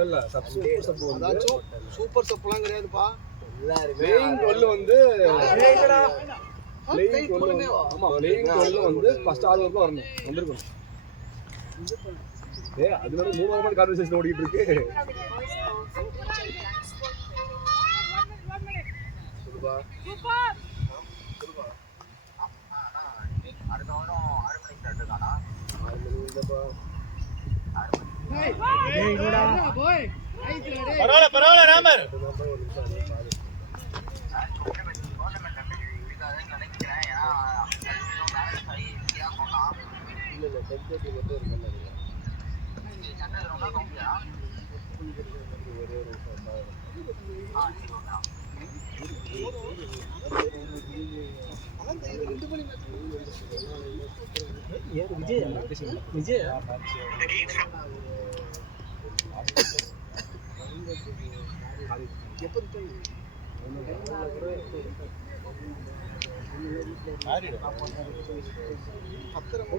இல்ல சூப்பர் சப்லாம் கிடையாதுப்பா. பிளேயிங் 12 வந்து பிளேயிங் 12 ஆமா பிளேயிங் 12 வந்து ஃபர்ஸ்ட் ஆல் வரைக்கும் வரணும் வந்திருக்கணும். அது வந்து 3 வாரமா கான்வர்சேஷன் ஓடிட்டு இருக்கு. பரவாயில்ல ராமர். விஜய்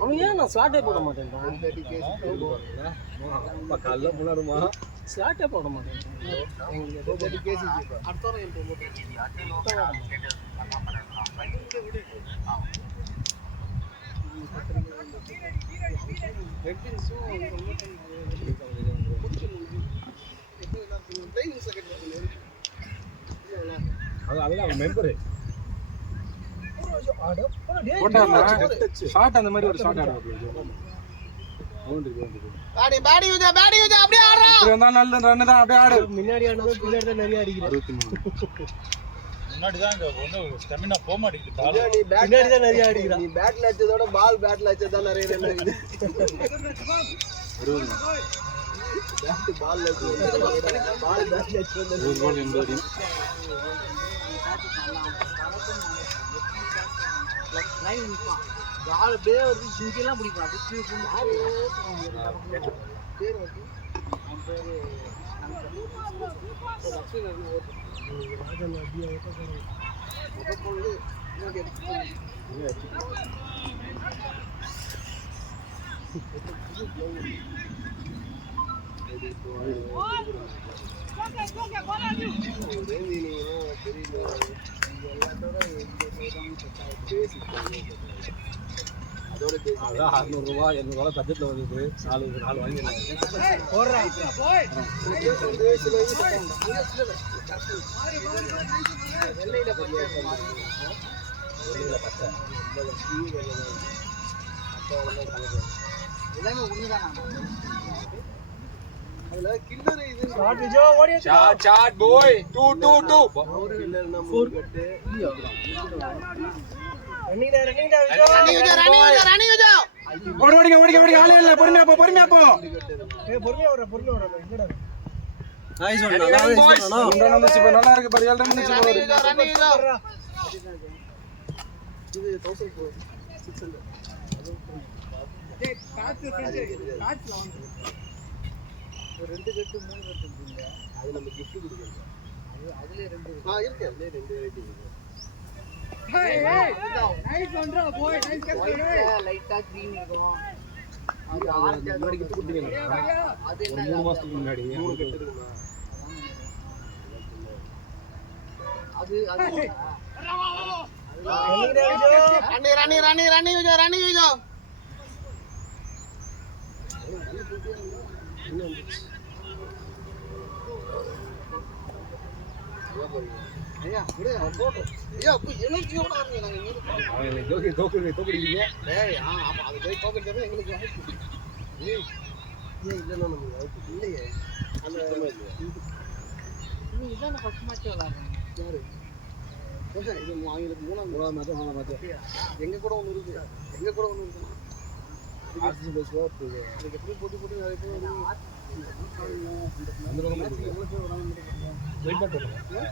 அவன் ஏன் நான் ஸ்லாட்டே போட மாட்டேன். காலைல முன்னாடுமா ஸ்லாட்டே போட மாட்டேன். அதெல்லாம் மெம்பரு ஷாட் அந்த மாதிரி ஒரு ஷாட் ஆடுவாங்க. முன்னாடி ஆனதும் பின்னாடி தான் நிறைய அடிக்கிறேன். முன்னாடிதான் இந்த ஒண்ணு ஸ்டெமினா போக மாட்டேங்குது. பின்னாடி தான் நிறைய அடிக்கிறேன். நீ பேட்ல அடிச்சதோட பால் பேட்ல அடிச்சதான் நிறைய ரன் ஆகுது. பேட் பால் பேட்ல அடிச்சது இங்கெல்லாம் பிடிப்பான். அதான் 600 ரூபாய் 700 ரூபாய் பட்ஜெட்ல வருது. 4 வாங்கிடலாம். எல்லாமே ஒண்ணுதான். அதுல கில்லர் இது ஷாட் விஜோ ஓடியா. ஷாட் பாய் 2 ஒரு கில்லர்னா 4 கட்டு. ரன்னிங் டா விஜோ. ஓடிங்க ஆளே இல்ல. பொறுமையா போ. ஏய் பொறுமையா வர என்னடா. Nice one. நல்லா இருக்கு பாரு. 7 ரன் இது 1600. ரெண்டு கட்டு 3 கட்டு இருக்குங்க. அது நம்ம gift கொடுக்கணும். அதுல ரெண்டு இருக்கு. அதுல ரெண்டு வெரைட்டி இருக்கு. லைட்டா கிரீன் இருக்கும். முன்னாடி கிஃப்ட் கொடுத்தீங்களா? அது ஒரு 3 மாசத்துக்கு முன்னாடி 3 கட்டு இருக்குமா? அது ராணி விஜோ. ஐயா விடு அவன் போடு. ஐயா அப்ப எனர்ஜியோட ஆடுங்க. நாங்க இங்க அவங்க தோக்குறீங்க. ஏய் ஆமா அது போய் தோக்கறதே எங்களுக்கு வாய்ப்பு. ஏய் இல்லன்னா நமக்கு வாய்ப்பு இல்லையே. அந்த நீ இதான் ஃபர்ஸ்ட் மேட்ச் விளையாடுறீங்க. யாரு இது அவங்களுக்கு மூணாவது மேட்ச். எங்க கூட ஒன்று இருக்கு. ஆர்சிசி பஸ் போகுது. அதுக்கு எப்படி போட்டு நிறைய பேர் அந்த பக்கம் வெயிட் பண்ணுங்க.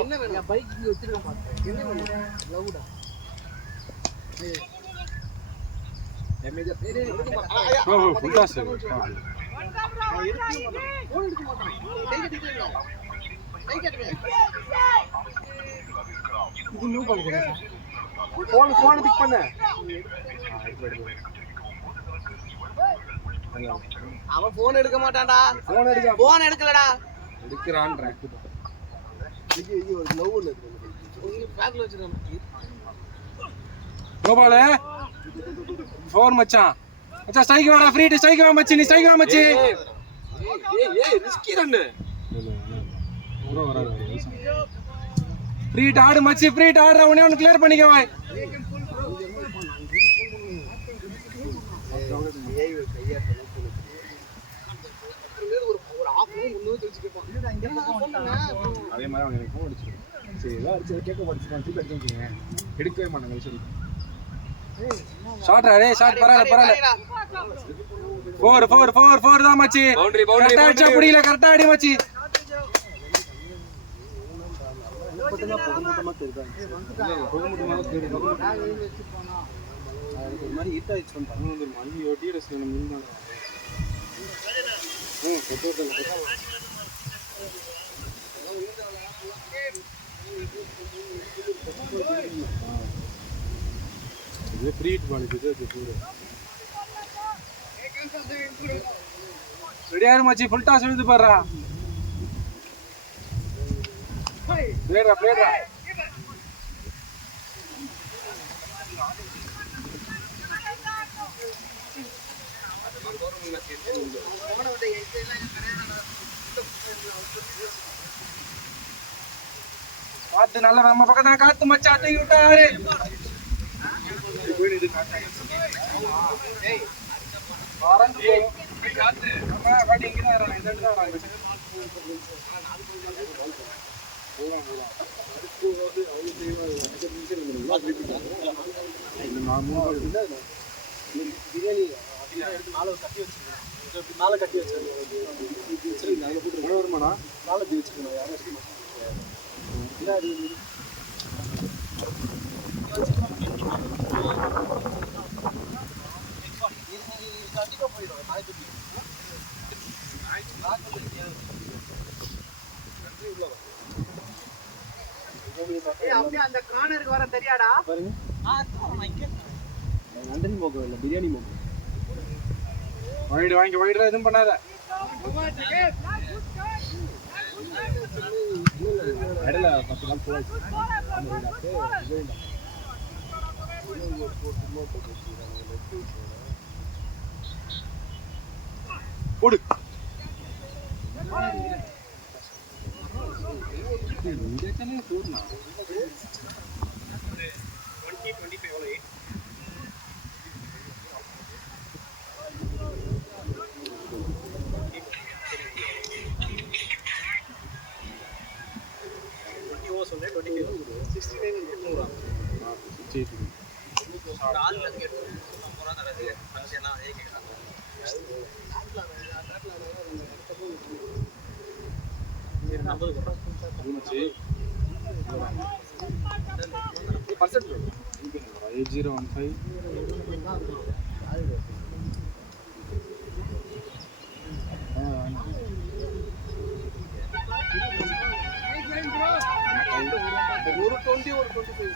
என்ன வேணும் பைக் இங்க வச்சிருக்கேன் பார்த்தேன் என்ன வேணும் லவுடா போன் பிக் பண்ண அவன் போன் எடுக்க மாட்டான்டா. போன் எடுக்கலடா எடுக்கிறான்றேன். ஒரு லவ் ஒன்று பேக்ல வச்சிருக்கான். கோபால ஃபோன் மச்சான் மச்சான் ஸ்ட்ரைக் வாடா ஃப்ரீ ஸ்ட்ரைக் வா மச்சி நீ ஸ்ட்ரைக் வா மச்சி. ஏய் ரிஸ்கி ரன் ஃப்ரீ ஆடு மச்சி ஃப்ரீ ஆடுற உடனே ஒன்னு கிளியர் பண்ணிக்க வா. அதே மாதிரி அவங்க எனக்கு ஃபோன் அடிச்சிருக்காங்க. சரி ஏதோ அடிச்சு கேட்க மாட்டேன் திருப்பி அடிச்சுங்க எடுக்கவே மாட்டாங்க. சரி ஷாட் டேய் ஷாட் பரவாயில்ல 4 தான் மச்சி. கரெக்ட்டா அடிச்சா புடியல கரெக்ட்டா அடி மச்சி. ஒரு மாதிரி ஹிட் ஆயிச்சு வந்து 11 மணி டிஎஸ் நம்ம நின்னாங்க. இது ஃப்ரீ ஹிட் பால் இது கூட ரெடியா இரு மச்சி. ஃபுல் டாஸ் விழுந்து பாறா. பிளேடா காத்து நல்ல நம்ம பக்கம் தான் காத்து மச்சா தூக்கி விட்டாரு. அந்த கார்னருக்கு வர தெரியாடா பாருங்க. நண்டனி மோகம் இல்ல பிரியாணி மோகம். வாங்கிடுறா எதுவும் பண்ணாத. இடையில 10 நாள் போயிடுச்சு. போடு ஒரு 20 ஒரு 25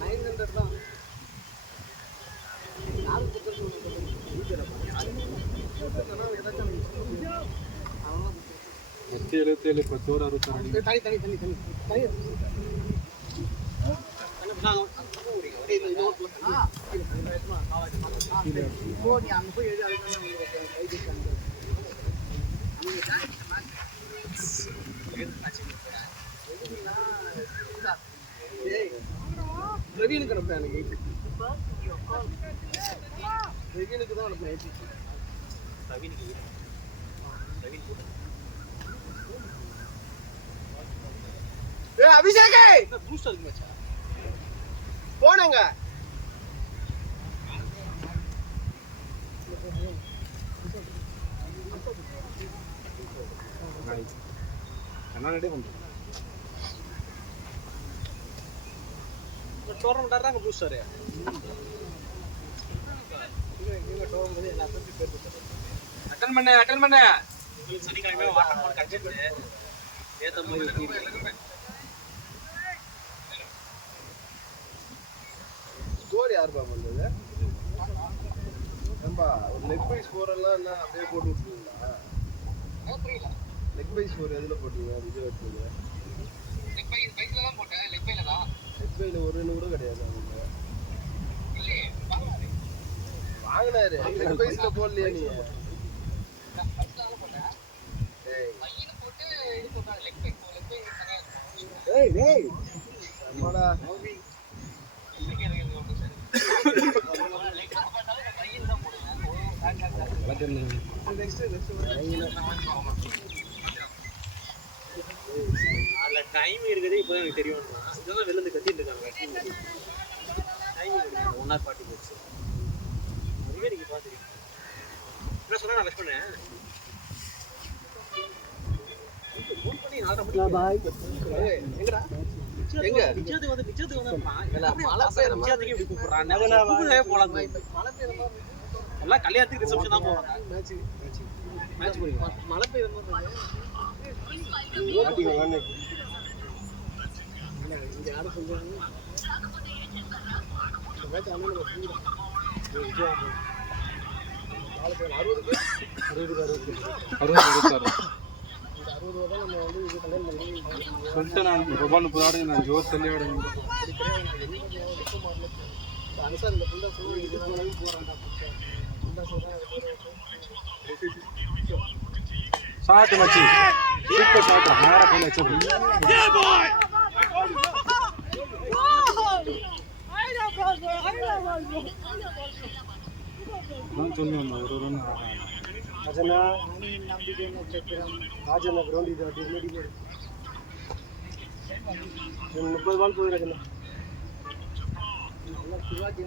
900 தான். ரவினுக்கு அனுப்புறேன் எனக்கு ரவினுக்கு தான் அனுப்புறேன். அபிஷேகே போனங்க என்ன ரெடி பண்ணுறோம் டோர்னமெண்ட் ஆடுறாங்க பூஸ்டர் டோர்னமெண்ட் எல்லாத்துக்கும் பேர் அட்டன் பண்ண சனிக்கிழமை வாட்டர் போர்டு கட்சிட்டு ஏற்ற மாதிரி ஸ்கோர் யாருப்பா பண்ணது? ஏன்பா ஒரு லெக் பை ஸ்கோர் எல்லாம் என்ன அப்படியே போட்டு விட்டுருங்களா? லெக் பை ஸ்கோர் எதுல போட்டீங்க? விஜய் வச்சது லெக் பைல ஒரு ரன் கூட கிடையாது அவங்க. வாங்கினாரு லெக் பைஸ்ல போடலையா நீ? ஏய் நம்மடா அதுல டைம் இருக்குதே இப்போ எனக்கு தெரியும். இதெல்லாம் வெளில இருந்து கத்திட்டு இருக்காங்க. டைம் இருக்கு 1:40 போச்சு. அதுவே நீங்க பாத்துறீங்க. என்ன சொன்னா நான் லட்சுமணன் ஃபோன் பண்ணி 4:30 மணிக்கு எங்கடா எங்க நிச்சயத்துக்கு வந்தா மழை பெய்யற நிச்சயத்துக்கு இப்படி கூப்பிடுறான். கூப்பிடவே போலாம். மழை பெய்யற எல்லாம் கல்யாணத்துக்கு ரிசப்ஷன் தான் போறாங்க. மேட்ச் போறீங்க. மழை பெய்யற மாதிரி ஓட்டிங்க இங்க யாரும் சொல்றாங்க மேட்ச் ஆனது விஜய் சொல்லிட்டு நான் ரூபாய் 30 ஆடு நான் ஜோர் தள்ளி ஆடுங்க ஷாட் மச்சி சூப்பர் ஷாட் ஹாரா போல வச்சு நான் சொல்லுவேன் ஒரு ரன் ராஜண்ணா ನಂಬಿಕೆ ನಕ್ಷತ್ರಂ ರಾಜಣ್ಣ ಗ್ರೌಂಡ್ ಇದೆ ಅದು ನೋಡಿ ನೋಡಿ 30 ಬಾಲ್ போய் ராஜண்ணா ಎಲ್ಲ ಶಿವಾಜಿ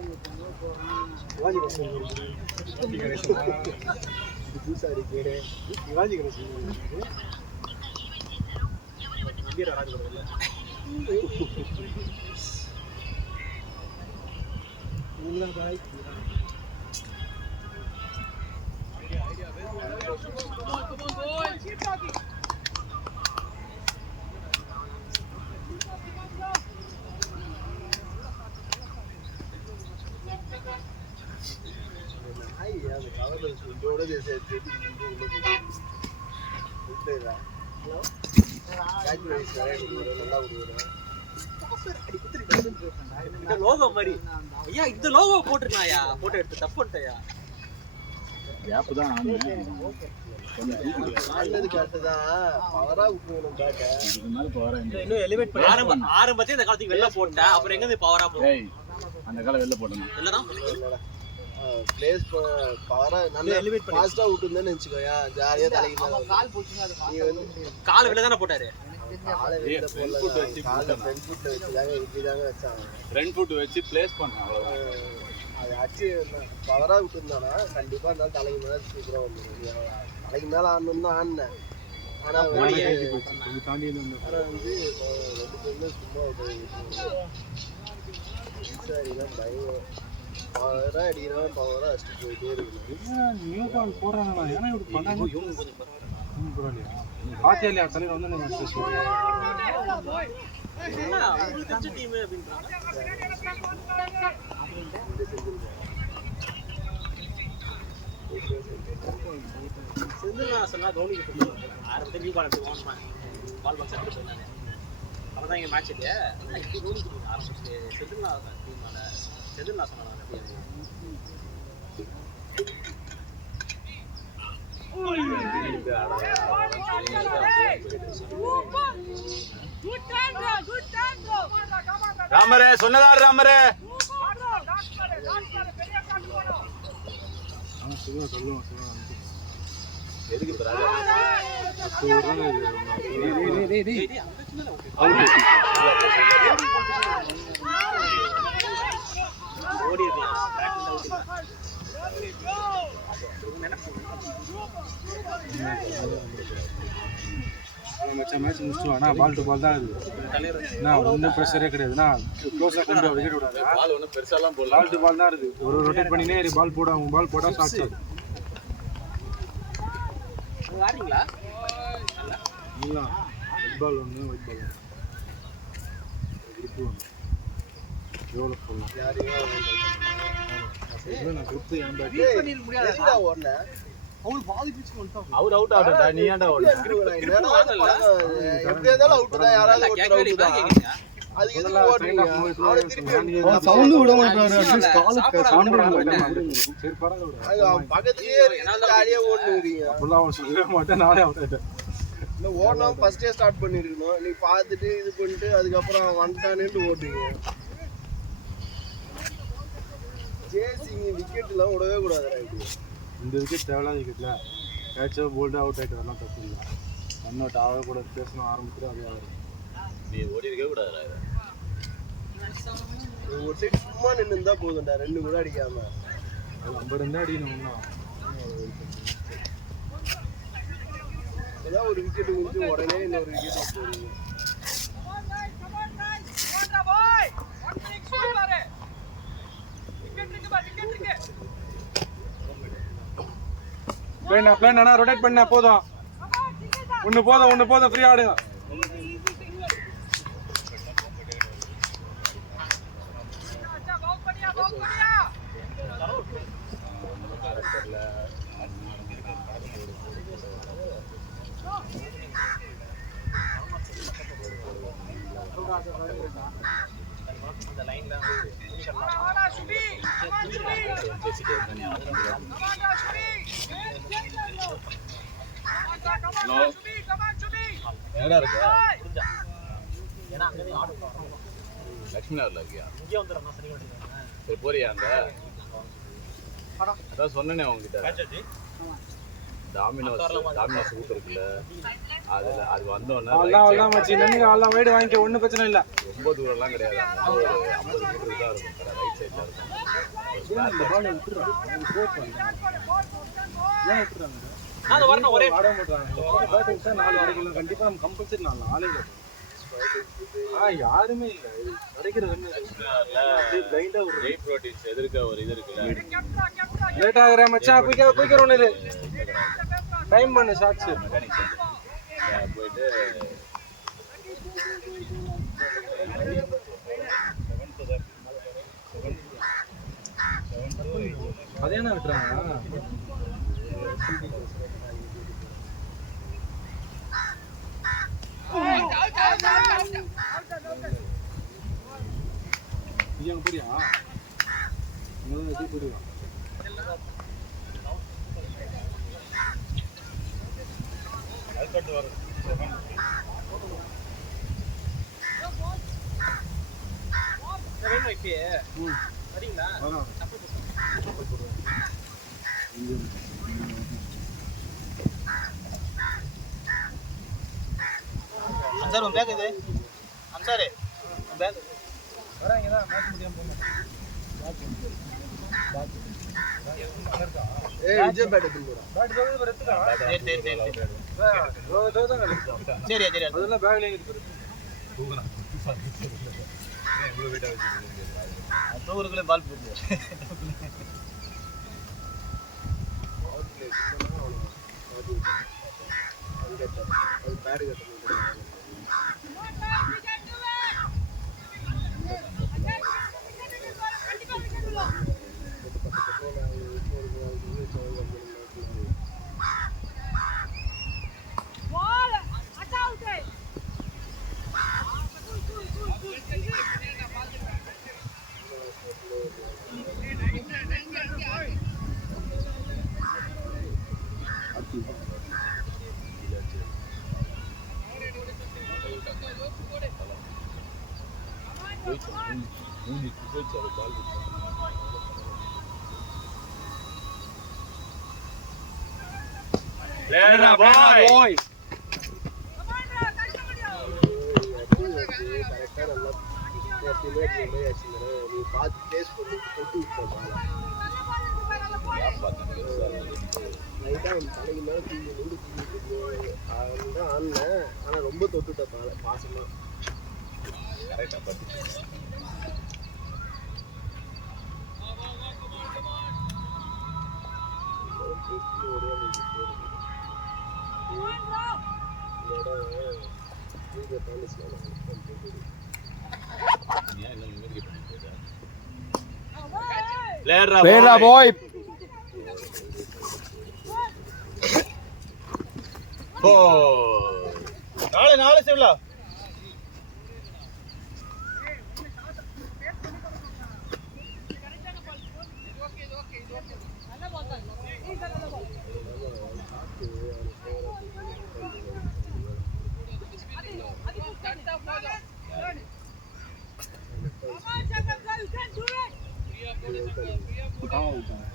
பூசாரி கேடு சிவாஜி கணேசன் நம்பிற ராஜ் வரல இல்ல பாய் அந்த கவலை இதோட லோகோ மாதிரி ஐயா இந்த லோகோ போட்டுருந்தாயா போட்டோ எடுத்து தப்பு பண்ணிட்டயா கேப் தான் நல்லது கேட்டதான் பவரா விட்டுணும் பேட்டை இதுக்கு மேல பவரா இன்னும் எலிவேட் பண்ணி ஆரம்பத்துல இந்த காலத்துக்கு வெளில போட்டா அப்புறம் எங்க இருந்து பவரா போகும் அந்த கால வெளில போடணும் இல்லதான் பிளேஸ் பவரா நல்ல எலிவேட் பண்ணி ஃபாஸ்டா விட்டுருந்தேன்னு நினைச்சுக்கோயா ஜாலியா தலைக்கு மேல கால் போச்சுன்னா அது நீ வந்து கால் வெளில தானே போட்டாரு காலை வெளில போடல காலை ஃப்ரண்ட் ஃபுட்ல வச்சுதாங்க இப்படிதாங்க வச்சாங்க ஃப்ரண்ட் ஃபுட் வச்சு பிளேஸ் பண்ண அவ்வளவுதான் அது ஆச்சு பவரா விட்டுருந்தானா கண்டிப்பா இருந்தாலும் தலைக்கு மேல சூப்பரா வந்துடும் தலைக்கு மேல ஆடணும் தான் ஆடினேன் ஆனா தாண்டி ஆனா வந்து ரெண்டு பேருமே சும்மா சரிதான் பயம் பவரா அடிக்கிறான் பவரா அடிச்சுட்டு போயிட்டே இருக்கு நியூ பால் போடுறாங்கண்ணா ஏன்னா இப்படி பண்ணாங்க பரவாயில்லையா பாத்தியா தலைவர் வந்து டீம் அப்படின்றாங்க செந்தில்நாசனா தோனிக்கு ஆரம்பத்தில் நியூ பால் எடுத்து ஓடணும் பால் பாக்ஸ் எடுத்து சொன்னாங்க அப்போ தான் இங்கே மேட்ச் இல்லையா இப்படி தோனிக்கு ஆரம்பிச்சு செந்தில்நாசன் டீமால செந்தில்நாசனா ராமரே சொன்னதாரு ராமரே சொல்லுவோம் எதுக்கு ஓடி இருக்கலாம் மச்சான் மேட்ச் முடிச்சுட்டு வாண்ணா, பால் டு பால் தான் இருக்குது. நான் ஒன்றும் ப்ரெஷரே கிடையாதுண்ணா, க்ளோஸாக கொண்டு விக்கெட் விடாது. பால் ஒன்றும் பெருசாலாம் போடல. பால் டு பால் தான் இருக்குது. ஒரு ரொட்டேட் பண்ணினே பால் போட, அவங்க பால் போட்டால் ஷார்ட்ஸ் ஆகுது. ஆடுறீங்களா இல்லை, ரெட் பால் ஒன்று, ஒயிட் பால் ஒன்று, கிரிப்பு ஒன்று. எவ்வளோ போடலாம்? நான் கிரிப்பு ஏன் எதுடா ஓடுன? அவர் அவுட் ஆகட்டா, நீ ஏன்டா ஓடுன? என்னடா இது பழக்கம் இது? எப்படி இருந்தாலும் அவுட் தான், யாராவது ஒருத்தர் அவுட் தான். அது எதுக்கு ஓடுறீங்க? அவனை திருப்பி சவுண்ட் விட மாட்டாரு. அட்லீஸ்ட் காலுக்கு சவுண்ட் விட மாட்டாரு. சரி பரவாயில்ல. அது அவன் பக்கத்துலயே இருந்து ஜாலியா ஓடுறீங்க. அப்படிலாம் அவன் சொல்லவே மாட்டேன், நானே அவுட் ஆகிட்டேன். இல்லை ஓடணும் ஃபர்ஸ்டே ஸ்டார்ட் பண்ணிருக்கணும். நீ பார்த்துட்டு இது பண்ணிட்டு அதுக்கப்புறம் அவன் வந்துட்டானேன்னு ஓடுறீங்க. சேசிங் விக்கெட்லாம் விடவே கூடாதுடா இப்படி. இந்த விக்கெட் தேவையில்லாத விக்கெட்ல கேட்சோ போல்டு அவுட் ஆகிட்டு வரலாம், தப்பு இல்லை. ரன் அவுட் ஆக கூட பேசணும் ஆரம்பிச்சுட்டு அதே ஆகும். நீ ஓடி இருக்கவே கூடாதுடா இதை. ஒரு சைடு சும்மா நின்று இருந்தா போதும்டா, 2 கூட அடிக்காம. அது 50 இருந்தால் அடிக்கணும் இன்னும். ஏதாவது ஒரு விக்கெட் முடிஞ்சு உடனே இன்னொரு விக்கெட் போடுவீங்க. பிளேன் அண்ணா ரொட்டேட் பண்ணா போதும். ஒன்று போதும் ஃப்ரீ ஆடுங்க. எங்கடா இருக்க? லட்சுமி நகர்ல இருக்கியா? சரி போறியா அங்க? அதான் சொன்னேனே உங்ககிட்ட, டாமினோஸ் ரூட் இருக்குல்ல, அதுல அது வந்தோன்னே எல்லாம் வைடு வாங்கிக்க, ஒன்றும் பிரச்சனை இல்லை. ரொம்ப தூரம்லாம் கிடையாது, 50 மீட்டருக்கு தான் இருக்கும், ரைட் சைட்ல இருக்கும். ஒரே கண்டிப்பா நம்ம கம்பல்சரி 4 ஆளே இல்லை. யாருமே இல்லை கிடைக்கிறது. எதிர்க்க ஒரு இது இருக்குல்ல, லேட் ஆகுற மச்சான், குயிக்கர் ஒன்று இது டைம் பண்ணு ஷார்ட்ஸ் போயிட்டு அதே என்ன விட்டுறாங்க. இங்க புரியா புரியும். அன்சார் உன் பேக் இது, அன்சார் உன் பேக் வராங்க தான் மேட்ச் முடியாம போகணும். ஏய் விஜய் பேட் எடுத்து போடா. பேட் தோது வரதுடா. சரி சரி அதெல்லாம் பேக்ல இருக்கு. தூக்குறா இவ்வளவு வெயிட்டா வச்சிருக்கீங்க. தூக்குறதுக்குள்ள பால் போகுது. அது பேட் கட்டணும். boy. நீ பார்த்து பிளேஸ் பண்ணி கொண்டு விட்டோம். லைட்டா அவன் தலைக்கு மேல தூங்கி அவன் தான் ஆடினேன். ஆனா ரொம்ப தொட்டுட்ட பாசமா கரெக்டா பார்த்து Pera boy. நாளை செவ்லா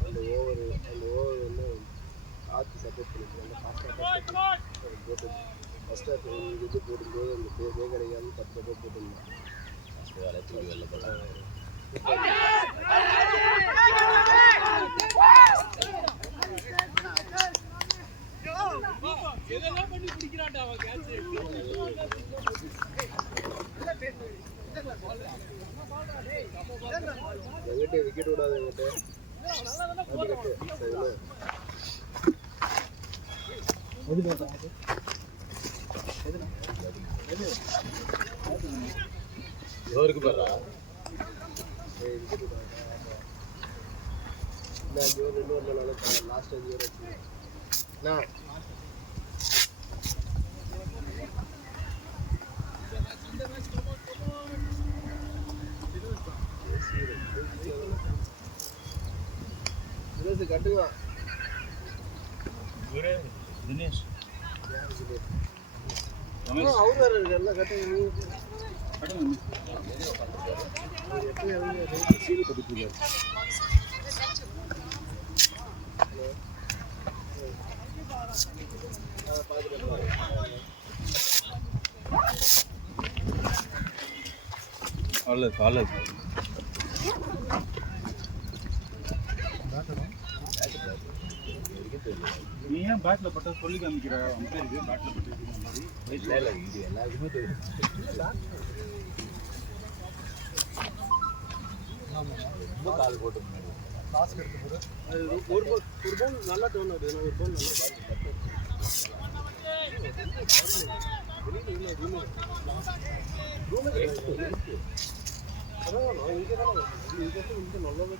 அந்த ஓவர் வந்து ஆத்து சப்போர்ட் பண்ணிட்டு போட்டு ஃபர்ஸ்ட் ஹாஃப் இது போடும்போது அந்த பேரே கிடைக்காம தப்பு போட்டுருந்தான். எங்கிட்ட விக்கெட் விடாது எங்கிட்ட இவருக்கு பாரா லாஸ்ட் 5 ஓவர் கட்டுங்க தினேஷ் அவரு வேற எல்லாம் கட்டுங்க நீ ஏன் பேட்ல பட்டா சொல்லி காமிக்கிற அம்பேருக்கு பேட்ல பட்டு இது எல்லாருக்குமே தெரியும். ரொம்ப கால் போட்டு ஒரு பால் நல்லா தோணுது. ஒரு பால் நல்லாவே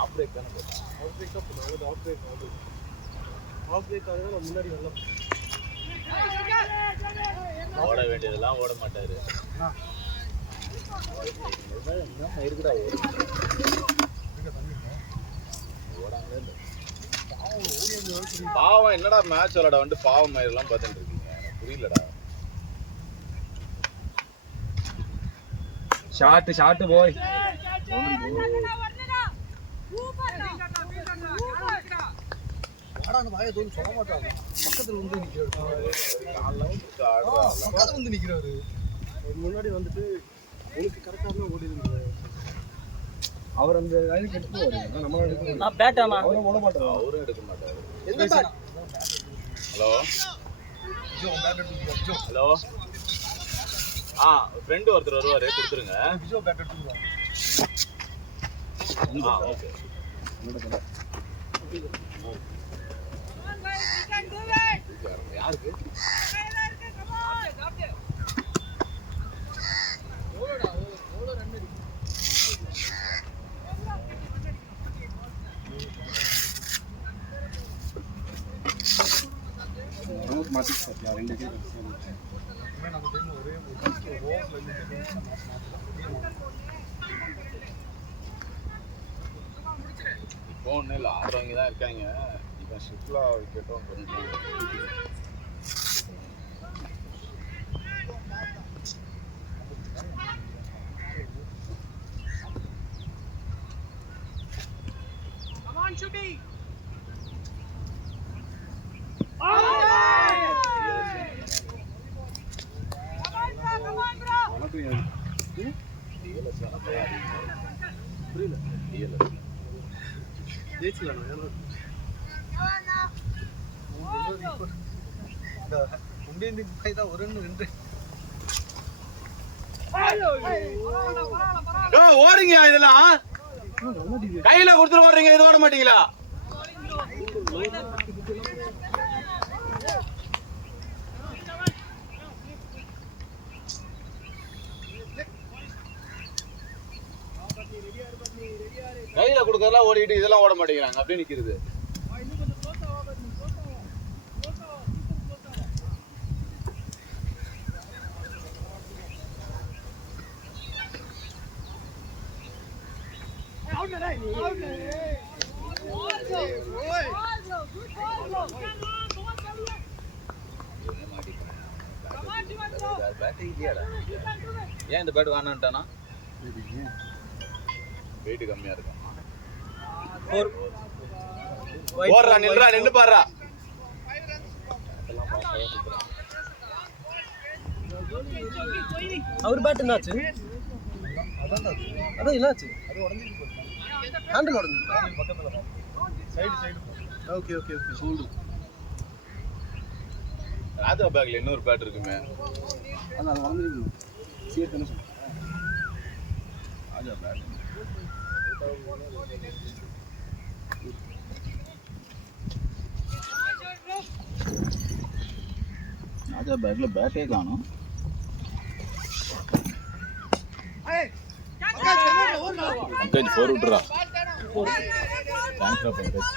ஆஃப் பிரேக் தானே போட்டேன். ஆஃப் பிரேக் தான் போடுவாங்க. ஆஃப் பிரேக் ஆகுதுன்னா முன்னாடி நல்லா ஓட வேண்டியதெல்லாம் ஓட மாட்டாரு. இருக்குடா பாவம் என்னடா மேட்ச் விளாட வந்துட்டு பாவம் மாதிரிலாம் பார்த்துட்டு இருக்கீங்க. எனக்கு புரியலடா. ஷாட் போய் சொல்ல மாட்டாங்க. பக்கத்துல வந்து நிக்கிறாரு. முன்னாடி வந்துட்டு எனக்கு கரெக்டா தான் ஓடி இருந்தது. அவர் அந்த லைனுக்கு எடுத்துவாரு. நம்ம நான் பேட்டானா அவரும் ஓட மாட்டாரு. அவரும் எடுக்க மாட்டாரு. எந்த பேட்? ஹலோ ஹலோ ஃப்ரெண்டு ஒருத்தர் வருவாரு, கொடுத்துருங்க. விஜோ பேட் எடுத்துருவாங்க. ஓகே யாருக்கு மாத்தி சார் ரெண்டு பேர் இப்போ ஒன்றும் இல்லை, ஆடுறவங்க தான் இருக்காங்க. இப்போ ஷிஃப்ட்லா விக்கெட்டும் கொஞ்சம் ஓடுங்க இதெல்லாம் கையில கொடுத்துட்டு ஓடுறீங்க, இது ஓட மாட்டீங்களா? கையில கொடுக்கறதெல்லாம் ஓடிட்டு இதெல்லாம் ஓட மாட்டேங்கிறாங்க, அப்படியே நிக்கிறது. ஏன் இந்த பேட் வேணான்ட்டானா? வெயிட் கம்மியா இருக்கும். ஓடுறா, நில்றா, நின்று பாடுறா. அவர் பேட் என்னாச்சு? அதான் என்னாச்சு? ஹேண்டில் உடஞ்சிருக்கா? பக்கத்துல ஓகே ஓகே ஓகே. ஷோல்டர். ராஜா பேக்ல இன்னொரு பேட் இருக்குமே, அது உடஞ்சிருக்கு. சீர் தானே சொல்றேன். ராஜா பேட் ராஜா பேக்ல பேட்டே காணும். பங்கஜ் போர் விட்டுறா. தேங்க்ஸ்ரா பங்கஜ்.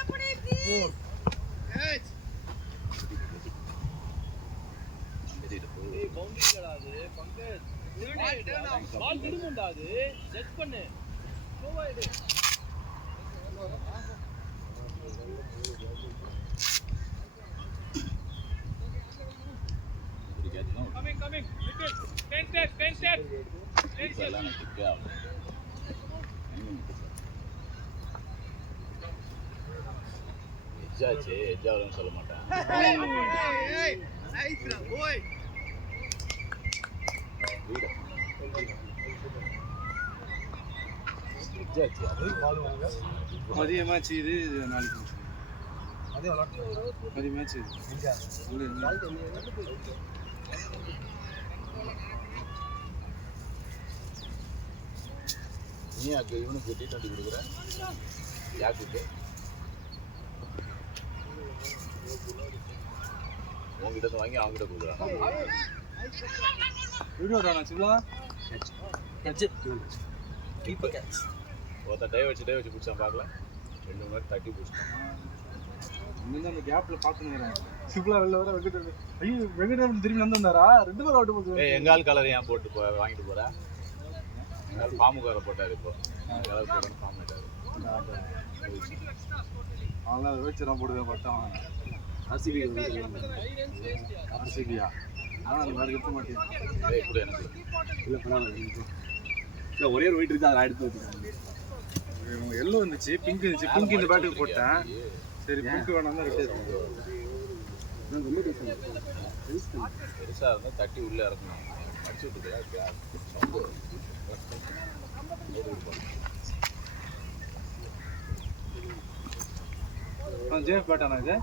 பால் திரும்பும்டா, அது செட் பண்ணு. ஸ்லோவா எடு. Coming. Ten step. இதெல்லாம் எனக்கு கிக்கே ஆகும். எஜ்ஜாச்சு, எஜ்ஜாவதுன்னு சொல்ல மாட்டேன். எஜ்ஜாச்சு, அது மதிய மேட்ச் இது நாளைக்கு மதிய மேட்ச் நீ யாருக்கு இவனுக்கு T20 கொடுக்குற? யாருக்கு? உங்ககிட்ட வாங்கி அவங்ககிட்ட கொடுக்குறாங்க. வீடியோ தானா சிவா? ஒருத்தன் டை வச்சு பிடிச்சான் பார்க்கல. 2 மணி நேரம் தட்டி பிடிச்சிட்டான். இன்னும் அந்த கேப்ல பாத்துக்கிறேன். சிவா வெளில வர வெங்கடேவன் திரும்பி வந்தாரா? 2 பேர் அவுட் போச்சு. எங்க ஆள் கலர் ஏன் போட்டு வாங்கிட்டு போற? எங்க ஆள் பாம்பு கலர் போட்டாரு. இப்போ கலர் போட்டு பாம்பு ஆயிட்டாரு. அவங்களாம் வேச்சுதான் போடுவேன் பார்த்தான். ஆர்சிபியா? ஆனால் அந்த மாதிரி இருக்க மாட்டேன். கூட எனக்கு இல்லை பரவாயில்ல. இல்லை ஒரே ஒரு வெயிட் இருக்குது, அதை எடுத்து வச்சுருக்கேன். எல்லோ இருந்துச்சு, பிங்க் இருந்துச்சு. பிங்க் இந்த பேட்டுக்கு போட்டேன். சரி பிங்க் வேணாம் தான் ரெட்டு. பெருசா இருந்தா தட்டி உள்ள இறக்கணும். அடிச்சு விட்டுருக்கா ஜேஃப் பேட்டானா இது?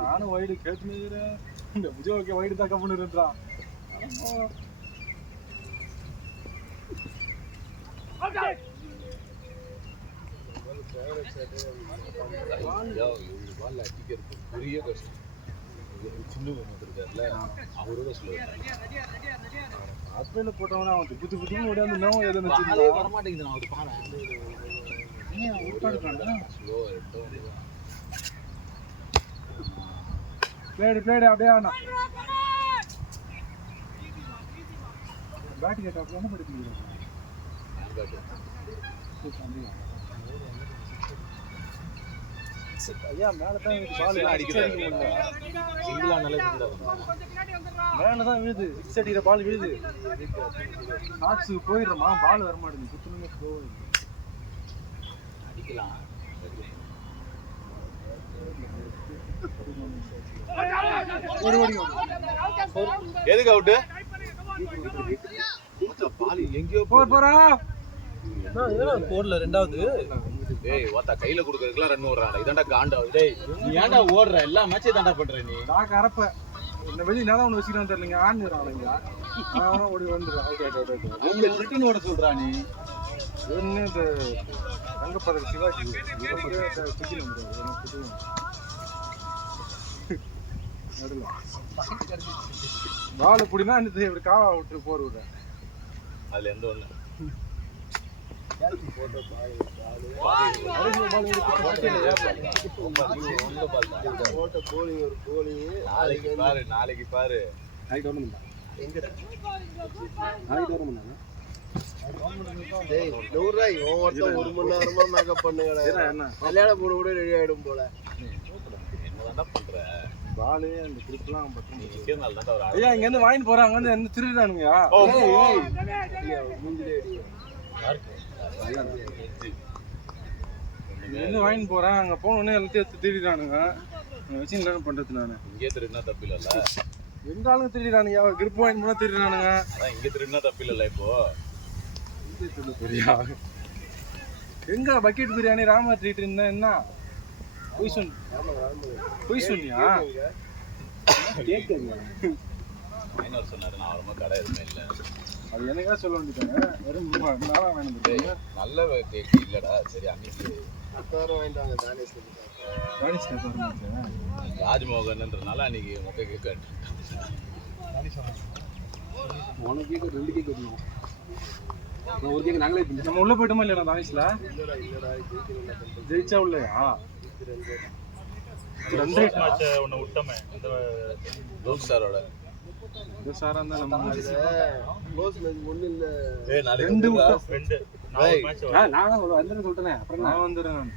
நானும் வைடு கேட்டுக்கிறேன். இந்த விஜய்க்கு வைடு தான் கம்பெனி இருந்தான். பால் அடிக்கிறது பெரிய கஷ்டம். சின்ன இருக்காருல்ல, அவரோட சொல்லுவாங்க. ஆஸ்திரேலியா போட்டவனா அவன் புத்து புத்துன்னு ஓடியாந்து நோ ஏதோ வர மாட்டேங்குது. அவர் பாரு பிளேடு அப்படியே ஆனா பேட் கேட்டா என்ன படிக்கிறீங்க? ஐயா மேலதான் பால் அடிக்கிறாரு. சிங்கிளா நல்ல மேலதான் விழுது. சிக்ஸ் அடிக்கிற பால் விழுது. ஷாட்ஸுக்கு போயிடுறோமா, பால் வர மாட்டேங்குது. குத்துணுமே போகுது. அடிக்கலாம். எதுக்கு அவுட்டு? பால் எங்கேயோ போறா போர்ல ரெண்டாவது டேய் ஓத்தா கையில குடுக்கறதுக்குலாம் ரன் ஓடுறான்டா இதான்டா காண்டா டேய் நீ ஏன்டா ஓடுற எல்லா மேட்சையும் தான்டா பண்ற நீ நான் கரப்ப இந்த வெளி நேரம் ஒன்று வச்சுக்கலாம் தெரியலங்க ஆண்டுறாங்க அவனா ஓடி வந்துடுறான் அவங்க ரிட்டர்ன் ஓட சொல்றா நீ என்ன இந்த தங்கப்பதக்க சிவாஜி பால் பிடினா இப்படி காவா விட்டு போர் விட அதுல எந்த ஒண்ணு நாளைக்கு பாரு ஒவ்வொருத்தன் 1 மணி நேரமா மேக்கப் பண்ணுங்க கல்யாண போட கூட ரெடி ஆயிடும் போல என்னதான் பண்ற பாலு அந்த கிரிப்லாம் பத்தி ஐயா இங்க இருந்து வாங்கிட்டு போறாங்க வந்து என்ன திருடுறானுங்கயா இங்க இருந்து வாங்கிட்டு போறேன் அங்க போன உடனே எல்லாத்தையும் எடுத்து திருடுறானுங்க வச்சு என்ன பண்றது நானு இங்கே திருடினா தப்பு இல்லல்ல எங்க ஆளுங்க திருடுறானுங்க கிரிப் வாங்கி போனா திருடுறானுங்க அதான் இங்க திருடினா தப்பு இல்லல்ல இப்போ எங்க பக்கெட் பிரியாணி ராமா ட்ரீட் இருந்தா என்ன பொய் சொன்னியா கேட்குங்க மைனர் சொன்னாரு நான் ரொம்ப கடை எதுவுமே இல்லை அது எனக்கா சொல்ல வேண்டியதாங்க வெறும் நாளா வேணும் நல்ல கேக் இல்லடா சரி அன்னைக்கு வாங்கிட்டாங்க ராஜ்மோகன்ன்றனால அன்னைக்கு மொக்க கேக் உனக்கு கேட்க 2 கேக் வரணும் ஒரு கேக் நாங்களே நம்ம உள்ள போயிட்டோமா இல்லையா தானிஷ்ல ஜெயிச்சா உள்ளயா ஒன்று விட்டோமே அந்த ரோக் சாரோட சாரா இருந்தா நம்ம ரெண்டு நான் வந்துடுறேன் சொல்லிட்டேன் அப்புறம் நான் வந்துடுறேன் நான்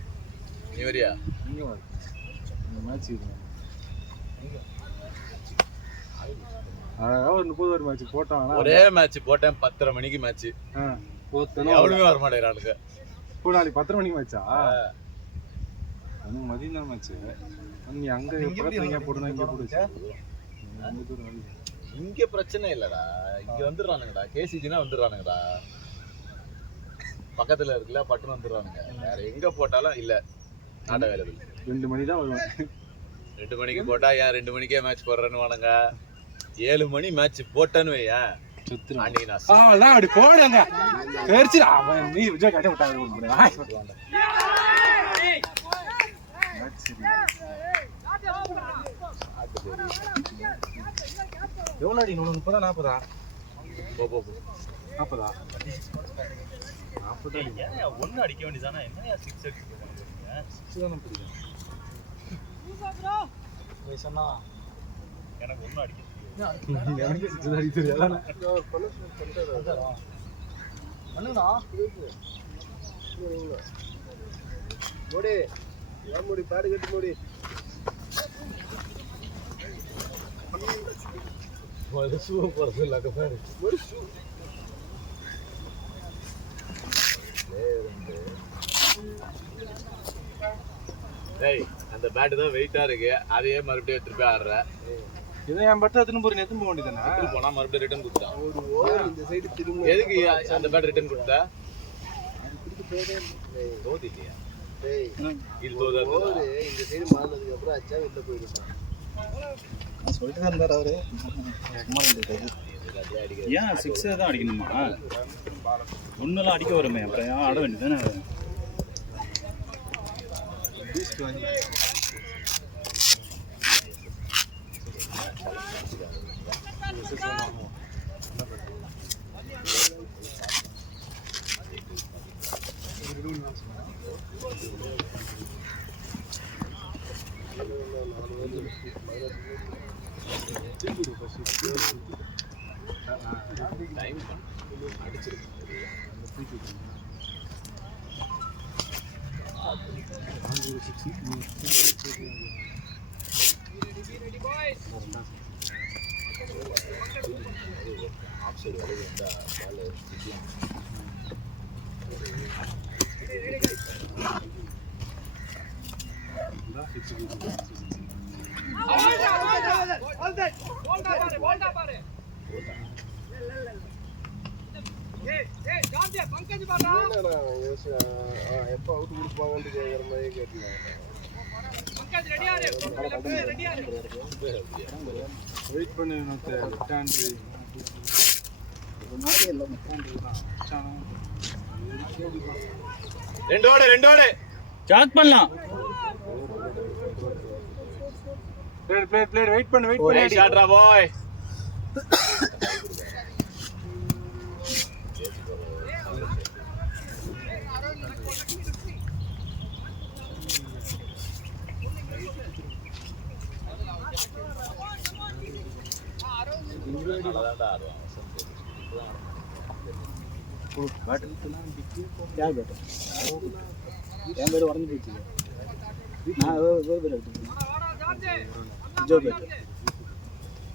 நீ வரியா இங்கே வர மேட்ச் அழகா ஒரு 30 ஓவர் மேட்ச் போட்டான் ஒரே மேட்ச் போட்டேன் 10:30 மணிக்கு மேட்ச் எவ்வளவுமே வர மாட்டேங்கிறானுங்க இப்போ நாளைக்கு 10:30 மணிக்கு மேட்சா மதியம் தான் மேட்ச் நீ அங்க எங்க போடுனா இங்க போடுச்சு இங்க பிரச்சனை இல்லடா இங்க வந்துடுறானுங்கடா கேசிஜினா வந்துடுறானுங்கடா பக்கத்துல இருக்குல்ல பட்டுன்னு வந்துடுறானுங்க வேற எங்க போட்டாலும் இல்ல நாட் அவைலபிள் 2 மணி தான் வருவேன் 2 மணிக்கு போட்டா ஏன் 2 மணிக்கே மேட்ச் போடுறேன்னு வானுங்க 7 மணி மேட்ச் போட்டேன்னு வையேன் அப்படி போடுங்க நீ விஜய் கட்ட விட்டாங்க எவ்வளோ அடி 30 40 40 ஒன்று அடிக்க வேண்டியதானே என்ன 6 தானே புரியும் எனக்கு ஒன்றும் அடிக்க எனக்கு 6 அடி தெரியாது மூடி பாடு கட்டு மூடி போறது இல்லாத பாரு டேய் அந்த பேட் தான் வெயிட்டா இருக்கு அதையே மறுபடியும் எடுத்துட்டு போய் ஆடுற இதை என் பட்டு எத்தனை போய் எத்தனை போக வேண்டியதானே போனா மறுபடியும் ரிட்டர்ன் கொடுத்தான் ஒரு ஓவர் இந்த சைடு திரும்ப எதுக்கு அந்த பேட் ரிட்டர்ன் கொடுத்த தோதிட்டியா இது தோதா ஓவர் இந்த சைடு மாறினதுக்கு அப்புறம் அச்சா வெளில போயிடுவான் சொல்லிட்டு தான் இருந்தார் அவரு ஏன் 6 தான் அடிக்கணுமா ஒன்றுலாம் அடிக்க வருமே அப்புறம் ஆட வேண்டியதானே டைம் அடிச்சிருக்கு என்னடா எப்போ அவுட் கொடுப்பாங்கன்னு கேட்குற மாதிரி கேட்டீங்க. வெயிட் பண்ணு ரெண்டோட சார்ஜ் பண்ணலாம். பிளேட் வெயிட் பண்ணு ஷாட்ரா பாய். என் பேர் உடஞ்சி போச்சு. நான் பேர் எடுத்துக்கிறேன். ஜோ பேர்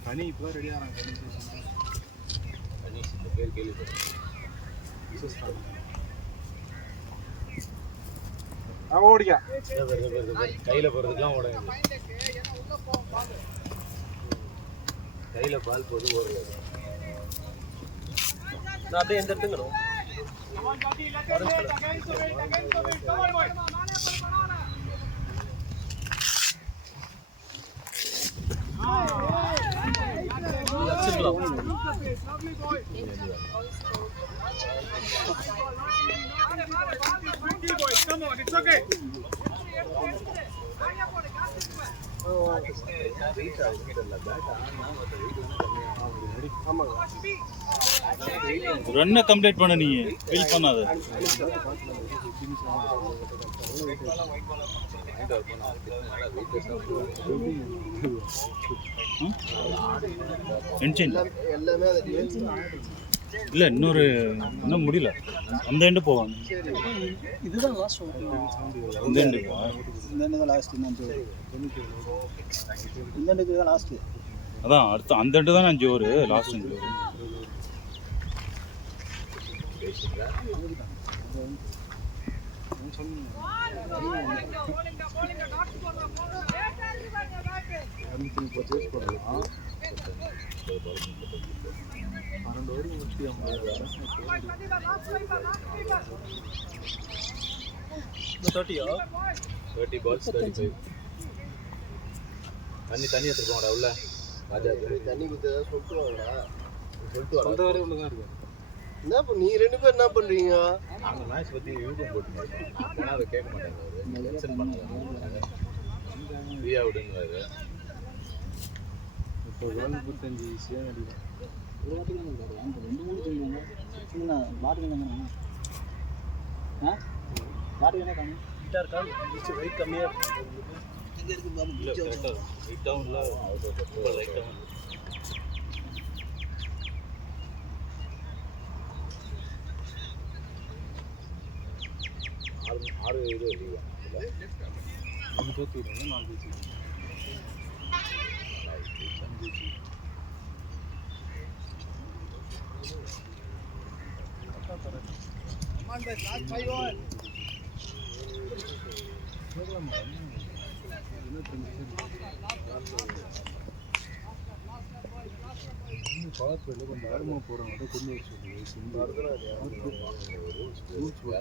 கனி இப்போ ரெடி ஆகிறாங்க. ஓடிக்கா கையில போறதுக்குலாம் ஓட கையில பால் போது ஓடுறது. நான் அப்படியே எந்த எடுத்துக்கணும். ரன்னை கம்ப்ளீட் பண்ண நீ ஃபீல் பண்ணாத. எல்லாமே இல்லை இன்னும் முடியல. அந்த எண்டு போவாங்க. இதுதான் லாஸ்ட். இந்த எண்டு தான் லாஸ்ட். இந்த எண்டுக்கு தான் லாஸ்ட். அதான் அடுத்த அந்த எண்டு தான் நான் ஜோரு லாஸ்ட் எண்டு. தண்ணி எடுத்துருக்கோம்டா உள்ள ராஜா. தண்ணி குத்த சொல்லிட்டு வாங்கடா. அந்த வரை உள்ளதான் இருக்கு. என்ன நீ ரெண்டு பேரும் என்ன பண்றீங்க? அந்த மேட்ச் பத்தி யூடியூப் போட்டுருக்கேன். ஆனா அதை கேட்க மாட்டாங்க. டென்ஷன் பண்ணாங்க. ஃப்ரீயா விடுங்க. இப்போ 35 ஈஸியாக அடிக்கும். ஒரு வாட்டி தான் அந்த 2-3 தெரியுங்க. சின்ன வாட்டர் தானே. வாட்டர் தானே காணும். கிட்டார் கால் வெயிட் கம்மியாக எங்கே இருக்குது பாபு? ரைட் டவுன்ல ரைட் டவுன் ஆறு இது அடிக்கும். 3 பேர் 4 பேர். பவர் பிளேல கொஞ்சம் வேகமாக போகிறவங்க கொண்டு வர சொல்லுங்கள்.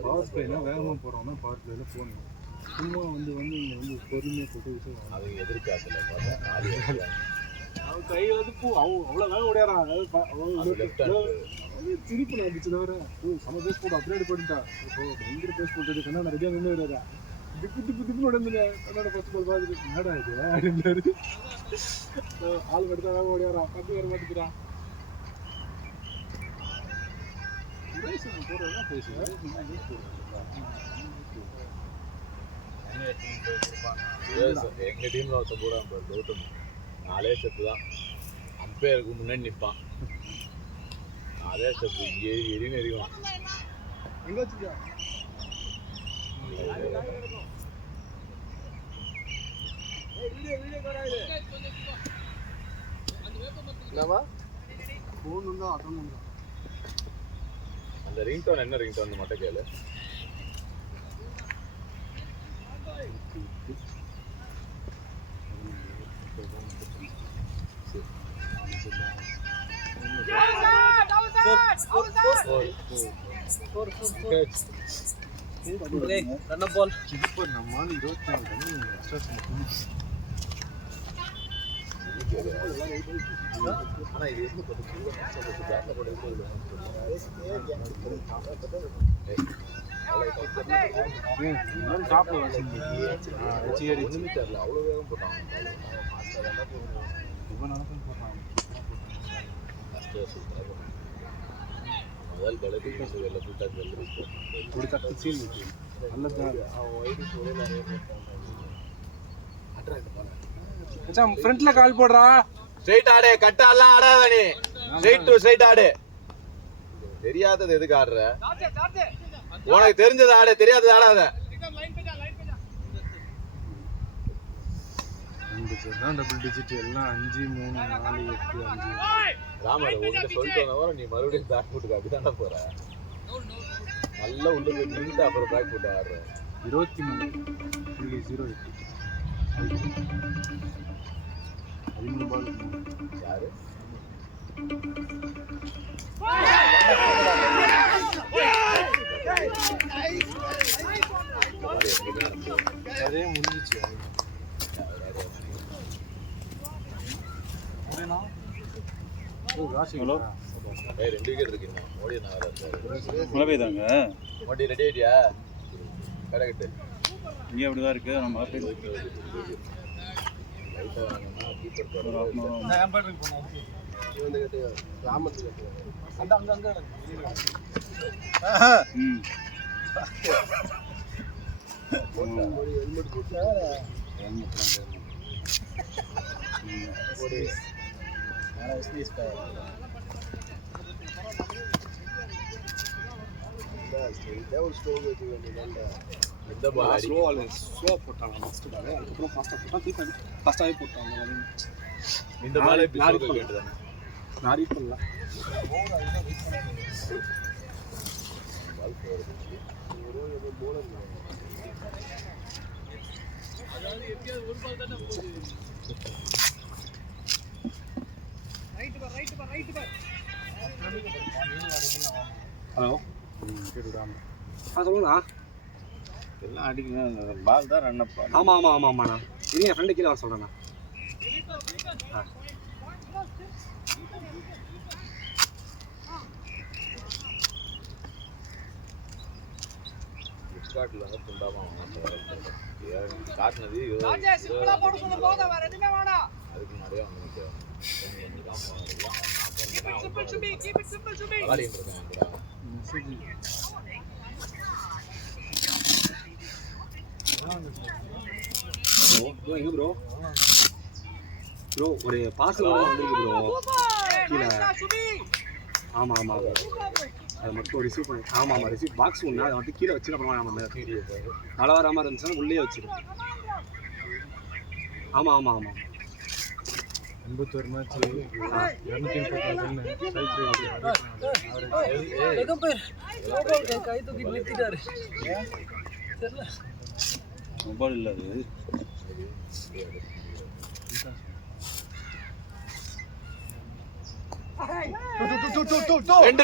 பவர் பிளேனா வேகமாக போகிறவங்க பவர் பிளேல போகணும். சும்மா இங்கே வந்து பொறுமையாக போட்டு விஷயம் அது எதிர்காலத்தில் பார்த்தா அவன் கை வந்து அவ்வளோ வேகம் ஓடியாரான். திருப்பி நான் இருந்துச்சு தவிர சம பேஸ் போட்டு அப்கிரேட் பண்ணிட்டா. இப்போ பயங்கர பேஸ் போட்டு கண்ணா ரெடியாக நின்று வராதா. திப்பு உடம்புல கண்ணாட ஃபர்ஸ்ட் பால் பார்த்துட்டு மேடா இது அப்படின்னாரு. ஆள் மட்டும் தான் வேகம் ஓடியாரான். பத்து வர மாட்டேங்கிறான். போடுறதுதான் பேசுவேன். எங்க டீம்ல ஒருத்த போடாம கௌதம் 4 ஸ்டெப் தான் அம்பையருக்கு முன்னாடி நிற்பான். 4 ஸ்டெப் எரின்னு எறிவான். எங்க வச்சுக்கா என்னவா ஃபோன் தான் அட்டன் பண்ணுறேன். அந்த ரிங்டோன் என்ன ரிங்டோன் மட்டும் கேளு. ரன் பால் இப்போ நம்ம 24 ரன் எக்ஸ்ட்ரா பண்ணி ஆனா இது வந்து கொஞ்சம் ஜாஸ்தியா போடுறது இன்னும் டாப்ல வச்சிருக்கீங்க ஒண்ணுமே தெரியல அவ்வளவு வேகம் போட்டாங்க இவன் நடக்கும் போறான் முதல் பலக்கு வெள்ள கூட்டா வெள்ள ஒரு தட்டு சீல் இருக்கு நல்லதான் மச்சான் ஃப்ரண்ட்ல கால் போடுறா ஸ்ட்ரைட் ஆடு கட்டாலாம் ஆடாத நீ ஸ்ட்ரைட் டு ஸ்ட்ரைட் ஆடு தெரியாதது எதுக்கு ஆடுற உனக்கு தெரிஞ்சது ஆடு தெரியாதது ஆடாத டபுள் டிஜிட் எல்லாம் 5 3 4 8 5 ராமர் உங்ககிட்ட சொல்லிட்டு வந்தவரை நீ மறுபடியும் பேக் ஃபுட்டுக்கு அப்படிதானே போற நல்லா உள்ள போய் நின்று அப்புறம் பேக் ஃபுட் ஆடுற 23.08 13 பால் யாரு அதே முடிஞ்சிச்சு ஹலோ ஏய் 2 விக்கெட் இருக்குங்க மோடி நான் மழை பெய்தாங்க மோடி ரெடி ஆயிட்டியா கரெக்ட் இங்கே அப்படிதான் இருக்கு நம்ம ஒரு half an hour ஆகும். இவன் கிட்ட ராமத்து கிட்ட ம் ஹெல்மெட் போட்டு ஒரு ஸ்டோர் வச்சு வேண்டியது இந்த பால் அடி ஸ்லோவா போட்டாங்க ஃபர்ஸ்ட் பால் அதுக்கப்புறம் ஃபாஸ்டா போட்டா திருப்பி ஃபாஸ்டாவே போட்டாங்க இந்த பால் எப்படி நாரி சொல்ல வேண்டியதானே நாரி பண்ணல பால் போறது ஹலோ கேட்டுடாம சொல்லுங்கண்ணா எல்லாம் அடிக்கணும் பால் தான் ரன் அப் ஆமாம் ஆமாம் ஆமாம் ஆமாண்ணா இது என் ஃப்ரெண்டு கீழே வர சொல்கிறேண்ணா ஃப்ளிப்கார்ட்டில் வந்து துண்டாமா காட்டினது அதுக்கு முன்னாடியே வந்து விளையாடிட்டு இருக்கேன் ப்ரோ எங்க ப்ரோ ப்ரோ ஒரு பார்சல் வந்துருக்கு ப்ரோ கீழே ஆமாம் ஆமாம் அதை மட்டும் ரிசீவ் பண்ணி ஆமாம் ஆமாம் ரிசீவ் பாக்ஸ் ஒன்று அதை மட்டும் கீழே வச்சு அப்புறமா நம்ம மழை வராமல் இருந்துச்சுன்னா உள்ளே வச்சிடும் ஆமாம் ஆமாம் ஆமாம் 81 மேட்ச் 230 மொபைல் இல்லை அது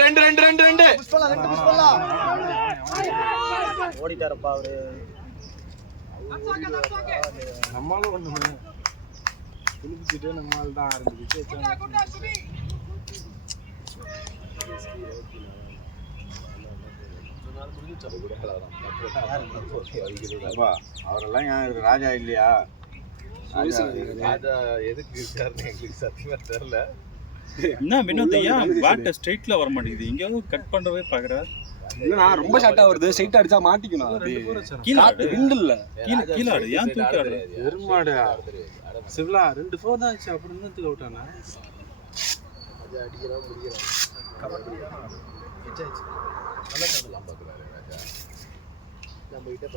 ரெண்டு ஓடிட்டாரப்பா அவரு நம்மளும் ஒன்று குளிச்சுட்டு நம்மளால் தான் ஆரம்பிச்சு அவரெல்லாம் ராஜா இல்லையா ராஜா எதுக்கு இருக்காருன்னு எங்களுக்கு சத்தியமா தெரியல என்ன வினோத் ஏன் பேட்டை ஸ்ட்ரைட்ல வர மாட்டேங்குது இங்கே கட் பண்றவே பாக்குற இல்லைண்ணா ரொம்ப ஷார்ட்டா வருது ஸ்ட்ரைட்டா அடிச்சா மாட்டிக்கணும் அது கீழே ஆடு விண்டு இல்ல கீழே ஆடு ஏன் தூக்கி ஆடு எருமாடு சிவலா 2 4 தான் ஆச்சு அப்புறம் தான் தூக்க விட்டானா அடிக்கிறான் முடிக்கிறான்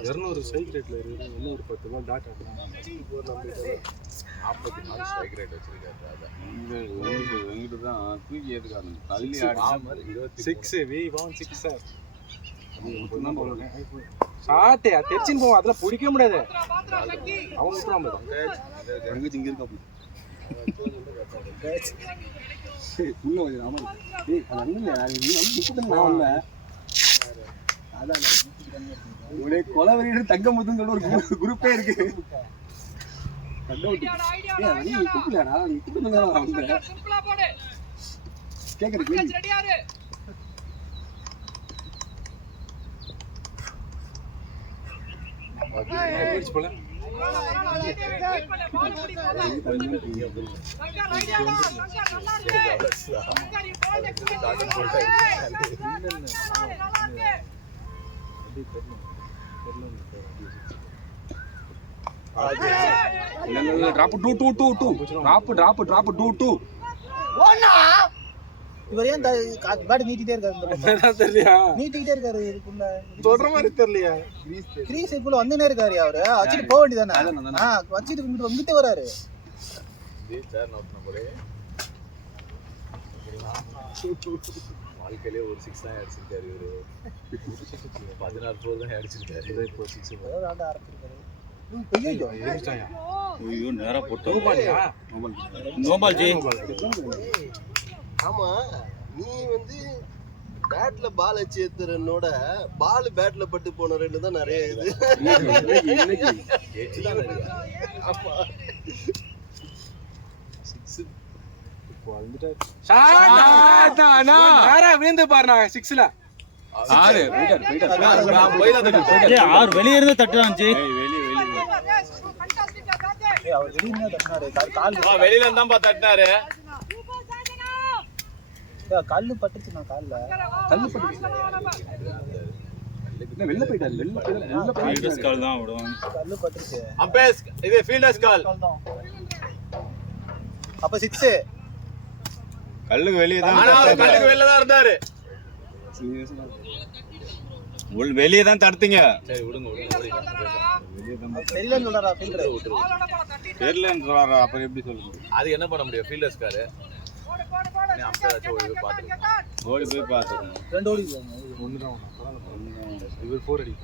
200 ஸ்ட்ரைக் ரேட்ல இருக்கு இன்னும் ஒரு 10 பால் டாட் ஆடலாம் 44 ஸ்ட்ரைக் ரேட் வச்சிருக்காரு ராஜா எங்கிட்ட தான் தூக்கி ஏத்துக்காங்க அதுலயே ஆடி 6 we want 6 சார் ஷாட் தெரிச்சின் போவோம் அதெல்லாம் பிடிக்க முடியாது அவங்க விட்டுறாம இங்க இருக்காப்ல உள்ள கொஞ்சம் ஆமா ஏய் அது அண்ணன் யாரு நீ வந்து நிக்குது நான் வந்தேன் அதான் ஒரே கொலவெறியோட தங்கமுத்துன்னு சொல்ற ஒரு குரூப்பே இருக்கு தங்கமுத்து ஏய் நீ கூப்பிடலடா நீ கூப்பிடுங்க நான் வந்தேன் சிம்பிளா போடு கேக்குற கேள்வி ரெடியா இரு போயிடுச்சு போல டிராப் 2 இவர் ஏன் பேட் நீட்டிட்டே இருக்காரு தெரியலையா நீட்டிட்டே இருக்காரு இதுக்குள்ள சொல்ற மாதிரி தெரியலையா கிரீஸ் இதுக்குள்ள வந்துனே இருக்காரு அவரு வச்சுட்டு போக வேண்டியதானே வச்சுட்டு வந்துட்டே வராரு சார் நோட் நம்பரே வாழ்க்கையிலே ஒரு 6 தான் அடிச்சிருக்காரு இவரு 16 போர் தான் அடிச்சிருக்காரு இப்போ 6 ஆரம்பிச்சிருக்காரு ஐயோ நேரா போட்டோம் நோபால் ஜி ஆமா நீ வந்து பேட்ல பால் வச்சு ஏத்துறனோட பால் பேட்ல பட்டு போன ரெண்டு தான் நிறைய இது எட்ஜ் தான் நிறைய ஆமா விழுந்து பாருண்ணா 6ல 6 வெளியே இருந்து தட்டுறான் ஜி அவர் வெளியே தட்டினாரு கால் வெளியில இருந்தா தட்டினாரு கல்லு பட்டுச்சு நான் கால்ல கல்லு பட்டுச்சு என்ன வெளில போயிட்டாரு ஃபீல்டர்ஸ் கால் தான் விடுவாங்க கல்லு பட்டுச்சு அம்பேஸ் இது ஃபீல்டர்ஸ் கால் அப்ப 6 கல்லுக்கு வெளிய தான் கல்லுக்கு வெளிய தான் இருந்தாரு வெளிய தான் தடுத்தீங்க சரி விடுங்க தெரியலன்னு சொல்றாரா ஃபீல்டர் தெரியலன்னு சொல்றாரா அப்புறம் எப்படி சொல்லுங்க அது என்ன பண்ண முடியும் ஃபீல்டர்ஸ் கால் நீ அம்பேஸ் ஓடி போய் பாத்துறேன் ரெண்டு ஓடி ஒண்ணுதான் இவர் 4 அடி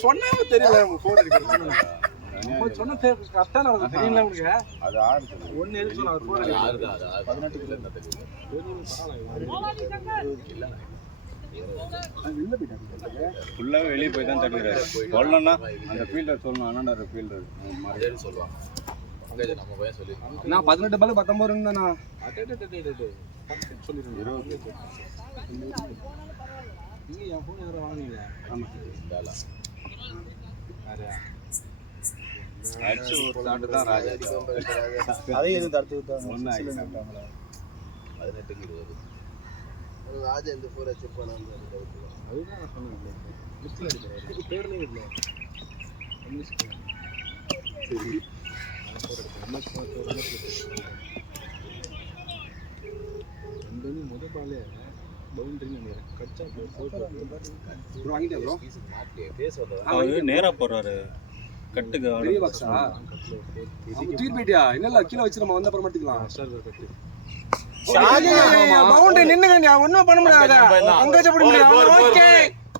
சொன்னாம தெரியல 4 அடிக்கிறது சொன்ன கரெக்டா நடக்குது தெரியல உங்களுக்கு அது 6 ஒன்னு எழுதி சொன்னா 4 அடி 18 கிலோ என்ன தெரியும் ஃபுல்லாவே வெளிய போய் தான் தடுக்குறாரு சொல்லணும்னா அந்த ஃபீல்டர் சொல்லணும் அண்ணாடா ஃபீல்டர் மாதிரி சொல்லுவாங்க அங்க நம்ம போய் சொல்லி நான் 18 பால் 19 இருந்தானா சொல்லிருங்க நீங்க என் போன் யாரோ வாங்குனீங்க ஆமா அடிச்சு ஒரு தாண்டு தான் ராஜா அதே எதுவும் தடுத்து விட்டாங்க 18 க்கு 20 ராஜா இந்த 4 வச்சிருப்பானா அதுதான் நான் சொன்னேன் லிஸ்ட்ல அடிக்கிறாரு பேர்லயே இல்ல சரி முதல் பாலே பவுண்டரி நினைக்கிறேன் கச்சா ப்ரோ வாங்கிட்டே ப்ரோ அவரு நேரா போறாரு கட்டுக்கு பெரிய பாக்ஸா தூக்கி போயிட்டியா இல்ல கீழ வச்சு நம்ம வந்த அப்புறம் மாட்டிக்கலாம் சார் கட்டு பவுண்டரி நின்னுங்க ஒண்ணும் பண்ண முடியாது அங்கேஜ் பண்ண முடியாது ஓகே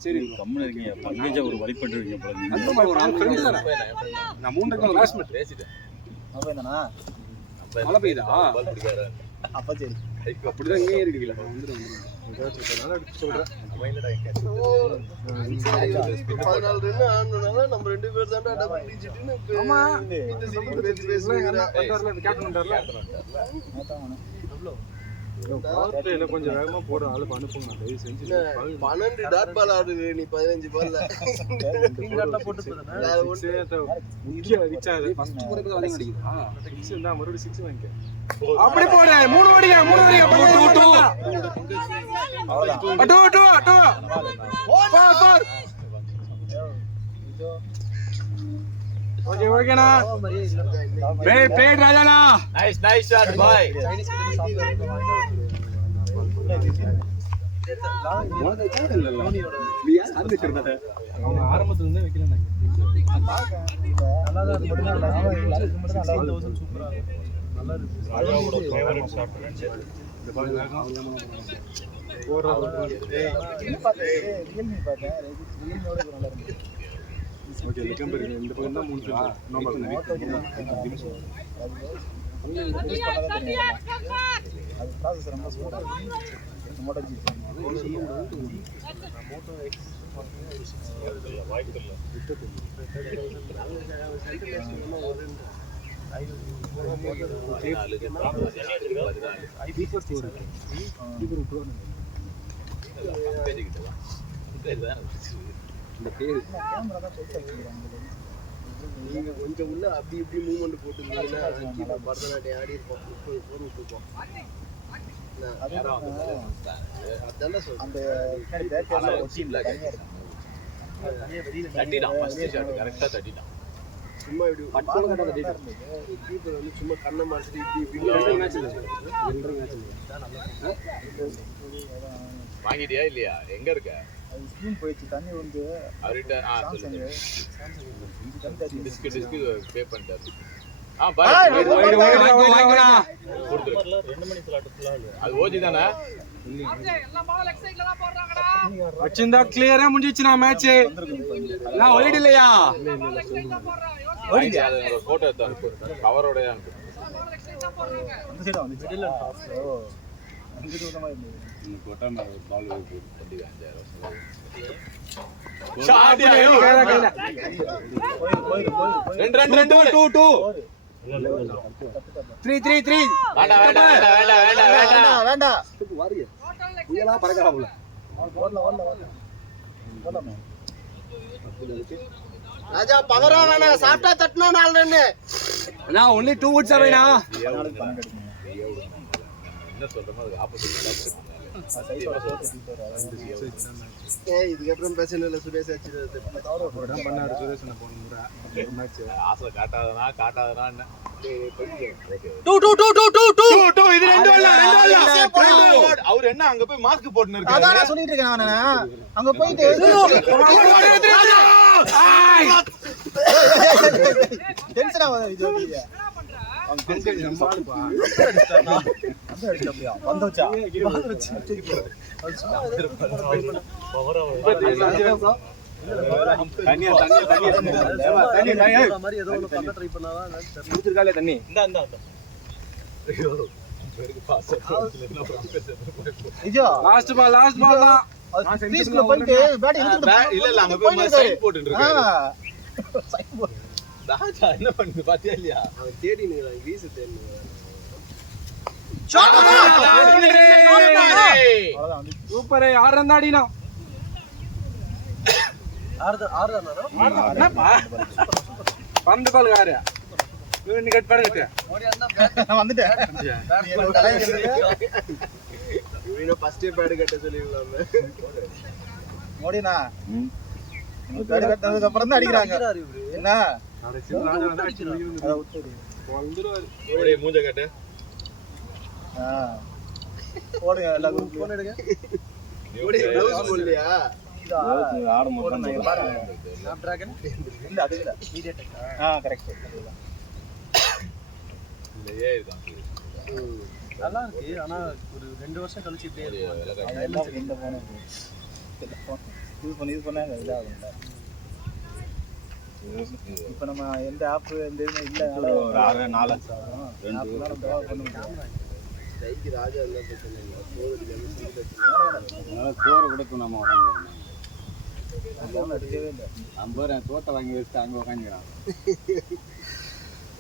சரி கம்முனு இருக்கீங்க பங்கேஜ ஒரு வழி பண்ணிருக்கீங்க போல அந்த மாதிரி ஒரு ஃப்ரெண்ட் தானே நான் 3 டேக்கு கிளாஸ்மேட் பேசிட்டேன் அப்ப என்னன்னா மழை பெய்யுதா பால் பிடிக்காரு அப்ப சரி அப்படிதான் இங்கே இருக்குல்ல வந்துடும் நல்லா எடுத்து சொல்றேன் 14 ரன் ஆனனால நம்ம ரெண்டு பேர் தான்டா டபுள் டிஜிட்னு ஆமா இந்த சீன் பேசி பேசுறீங்க கேப்டன் வந்தார்ல இல்ல கொஞ்சம் வேகமா போற ஆளு அனுப்புங்க நான் தயவு செஞ்சு 12 டாட் பால் ஆடுற நீ 15 பால்ல கிங் டாட்ல போட்டு போறேன் முக்கிய ரிச்சாது ஃபர்ஸ்ட் முறைக்கு அதிகம் அடிக்குதா 6 இருந்தா மறுபடியும் 6 வாங்கிக்க அப்படி போடு 3 ஓடியா 2 ஓகே ஓகேனா பே ராஜானா நைஸ் ஷாட் பாய் அவங்க ஆரம்பத்துல இருந்தே வைக்கல நல்லா தான் மட்டும் தான் சூப்பரா நல்லா இருக்கு ராஜாவோட ஃபேவரட் ஷாட் இருந்துச்சு இந்த பால் வேகம் போடுறது ரியல்மி பார்த்தேன் ரியல்மியோட நல்லா இருக்கு ஓகே லெக்கம்பர் இந்த பக்கம் தான் 3 சென்ட் நார்மல் அது ப்ராசஸ் ரொம்ப ஸ்மூத்தா மோட்டோ ஜி நீங்க கொஞ்சம் உள்ள அப்படி இப்படி மூவ்மெண்ட் போட்டுருந்தீங்கன்னா கீழே பரதநாட்டியம் ஆடி இருப்போம் போட்டுருப்போம் அதான் சொல்றேன் அந்த சும்மா இப்படி கீப்பர் வந்து சும்மா கண்ணை மாற்றிட்டு இப்படி வாங்கிட்டியா இல்லையா? எங்க இருக்க? ஸ்பூன் போயிடுச்சு தண்ணி வந்து அவர்கிட்ட டிஸ்க் பே பண்ணிட்டாரு. அது ஓஜி தானே? வச்சிருந்தா கிளியரா முடிஞ்சிச்சுனா மேட்ச். நான் ஒயிட் இல்லையா? போட்டோ எடுத்தாரு கவரோட ராஜா பவரா வேணா சாப்பிட்டா தட்டினா 4 ரன்னு. நான் ஒன்லி 2 வுட்ஸ் வேணா. என்ன சொல்றோமோ அது ஆப்போசிட். இதுக்கப்புறம் பிரச்சனை இல்லை. சுரேஷ் பண்ணாரு சுரேஷ் போன முறை மேட்ச் ஆசை காட்டாதனா அவர் என்ன அங்க போய் மாஸ்க் போட்டுன்னு இருக்காரு. அதான் சொல்லிட்டு இருக்கேன் நானு. அங்க போயிட்டு டென்ஷன் ஆகுது இது வந்துச்சா தண்ணி லாஸ்ட் பால் தான். போயிட்டு இல்ல அங்க போய் சைன் போட்டுட்டு இருக்காரு. ராஜா என்ன பண்ணுது பாத்தியா இல்லையா? அவன் தேடினுங்க வீசு தேடினுங்க. சூப்பர். 6 ரன் அடினா. 6 பந்து பால் காரு நீ கட் பண்ணுங்க. வந்துட்டேன். இவனோ ஃபர்ஸ்ட் பேட் கட்ட சொல்லிடலாமே. மோடினா பேட் கட்டதுக்கு அப்புறம் தான் அடிக்குறாங்க. என்ன ஒரே மூஞ்ச கட்ட. போடுங்க எல்லாரும் போன் எடுங்க. ஒரே க்ளவுஸ் போடலையா? ஆட மொத்தம் நான் பாருங்க. ஸ்னாப் டிராகன் இல்ல அது இல்ல மீடியா டெக். கரெக்ட். இல்லையே இதுதான் நல்லா இருக்கு. ஆனா ஒரு 2 வருஷம் கழிச்சு இப்படியே இருக்கு. எல்லாம் இந்த போன் யூஸ் பண்ணாங்க இதாகும்ல. இப்போ நம்ம எந்த ஆப் எந்த இதுமே இல்ல. ஒரு 4 ஆகும். 2 பண்ணுங்க. டைக்கு ராஜா என்ன பிரச்சனை இல்ல. அதனால சோறு கொடுத்து நம்ம உட்காந்துருக்கோம். அதெல்லாம் எடுக்கவே இல்லை. நம்ம தோட்டை வாங்கி வச்சுட்டு அங்கே உட்காந்துக்கிறான்.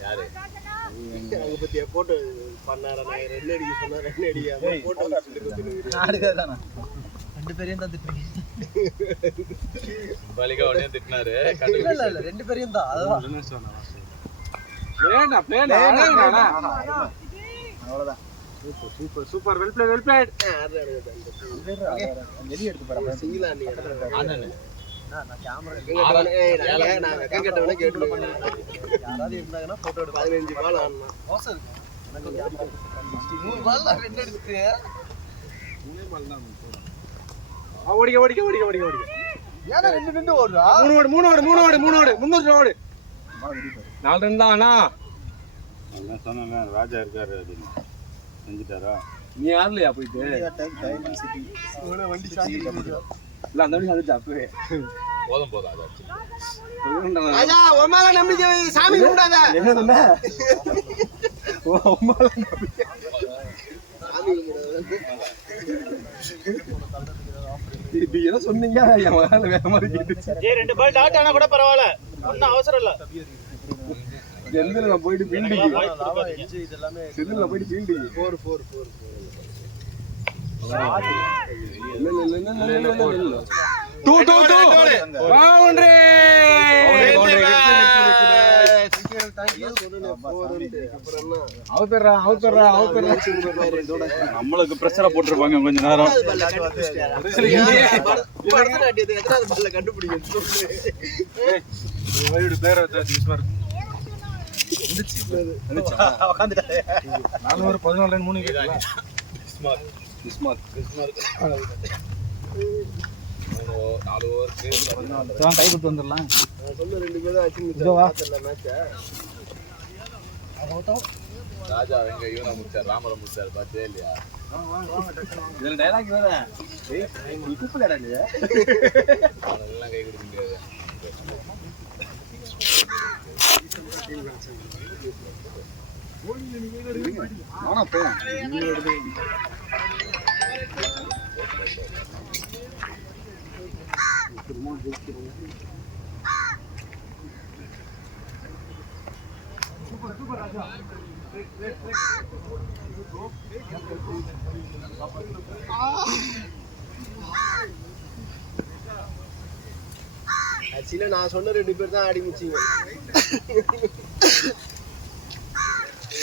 யாரு அவங்க பத்தியா போட்டோ பண்ணாரா? நான் 2 அடிக்க சொன்னா 2 அடிக்க போட்டோ நாடுதானா 2 பேரையும் தான் திட்டுறீங்க. பலிகா உடனே திட்டினாரு. இல்ல 2 பேரையும் தான். அதான் அவ்வளவுதான். Super well plate. வெளிய எடுத்து பாரு. சிங்கிளா நீ அண்ணனே நான் கேமரா நான் கேட்டவனே கேட்டு யாராவது இருந்தாங்கன்னா போட்டோ எடுத்து 15 பால் ஆடணும். மோசம் இருக்கு. எனக்கு 3 பால் 2 எடுத்து 3 பால் தான் போறோம். ஓடிக்க. ஏன்னா 2 ஓடுறா? 3 ஓடு 300 ஓடு. 4 ரன் தான் அண்ணா. அதான் சொன்னேன் ராஜா இருக்காரு அப்படின்னு செஞ்சுட்டாரா? நீ யாருலையா போயிட்டு டைம் சிட்டி வண்டி சாஞ்சி இல்ல அந்த வண்டி வந்துச்சு அப்பவே. போதும் போதும் அதை வச்சு. ராஜா உன் மேல நம்பிக்கை வை, சாமி கும்பிடாத. என்னதுண்ணா இப்ப ஏதோ சொன்னீங்க என் வேலை வேற மாதிரி கேட்டுச்சு. 2 பால் டாட் ஆனா கூட பரவாயில்ல, ஒன்னும் அவசரம் இல்ல. எந்திர போயிட்டு ஃபீல்டிங் செதில் போயிட்டு ஃபீல்டிங் 4 நம்மளுக்கு பிரஷரா போட்டிருப்பாங்க கொஞ்ச நேரம். கை கொடுத்து வந்துடலாம். ராஜா எங்க இவனை முடிச்சார், ராமரை முடிச்சார், பார்த்தே இல்லையா? இதுல டைலாக் வேற. நீ கூப்பிடடா நீ. அவனெல்லாம் கை கொடுக்க முடியாது. நானா போ. ஆக்சுவலா நான் சொன்ன 2 பேர் தான் ஆடி முடிச்சிங்க.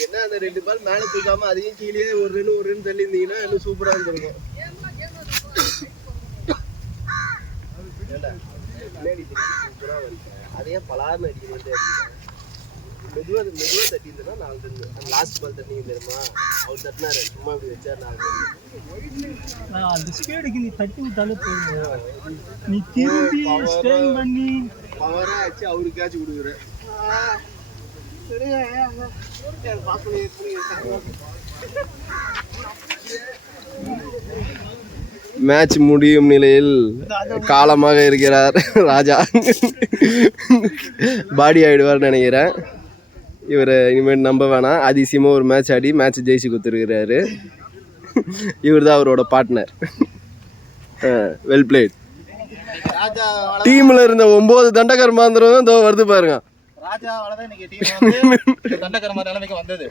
என்ன அந்த 2 பால் மேல தூக்காம அதையும் கீழே ஒரு ரன் தள்ளி இருந்தீங்கன்னா இன்னும் சூப்பரா இருந்திருக்கும். அதையே பலார்னு அடிக்கிறேன். மெதுவா தட்டி இருந்தேன்னா 4 ரன். லாஸ்ட் பால் தட்டிங்க தெரியுமா, அவர் தட்டினாரு, சும்மா இப்படி வச்சா 4 ரன். அந்த ஸ்பீடுக்கு நீ தட்டி விட்டாலே போதும். நீ திரும்பி ஸ்டேன் பண்ணி பவரா ஆச்சு அவருக்காச்சும் கொடுக்குறேன். மேட்ச் முடியும் நிலையில் காலமாக இருக்கிறார் ராஜா. பாடி ஆயிடுவார் நினைக்கிறேன். இவரை இனிமேல் நம்ப வேணாம். அதிசயமாக ஒரு மேட்ச் ஆடி மேட்ச் ஜெயிச்சு கொடுத்துருக்கிறாரு. இவர் தான் அவரோட பார்ட்னர். Well plate. டீம்ல இருந்த 9 தண்டகர் மாந்திரம் இதோ வருது பாருங்க. ராஜாவால தான் இன்னைக்கு டீம் வந்து தண்டகர் மாதிரி நிலைமைக்கு வந்தது.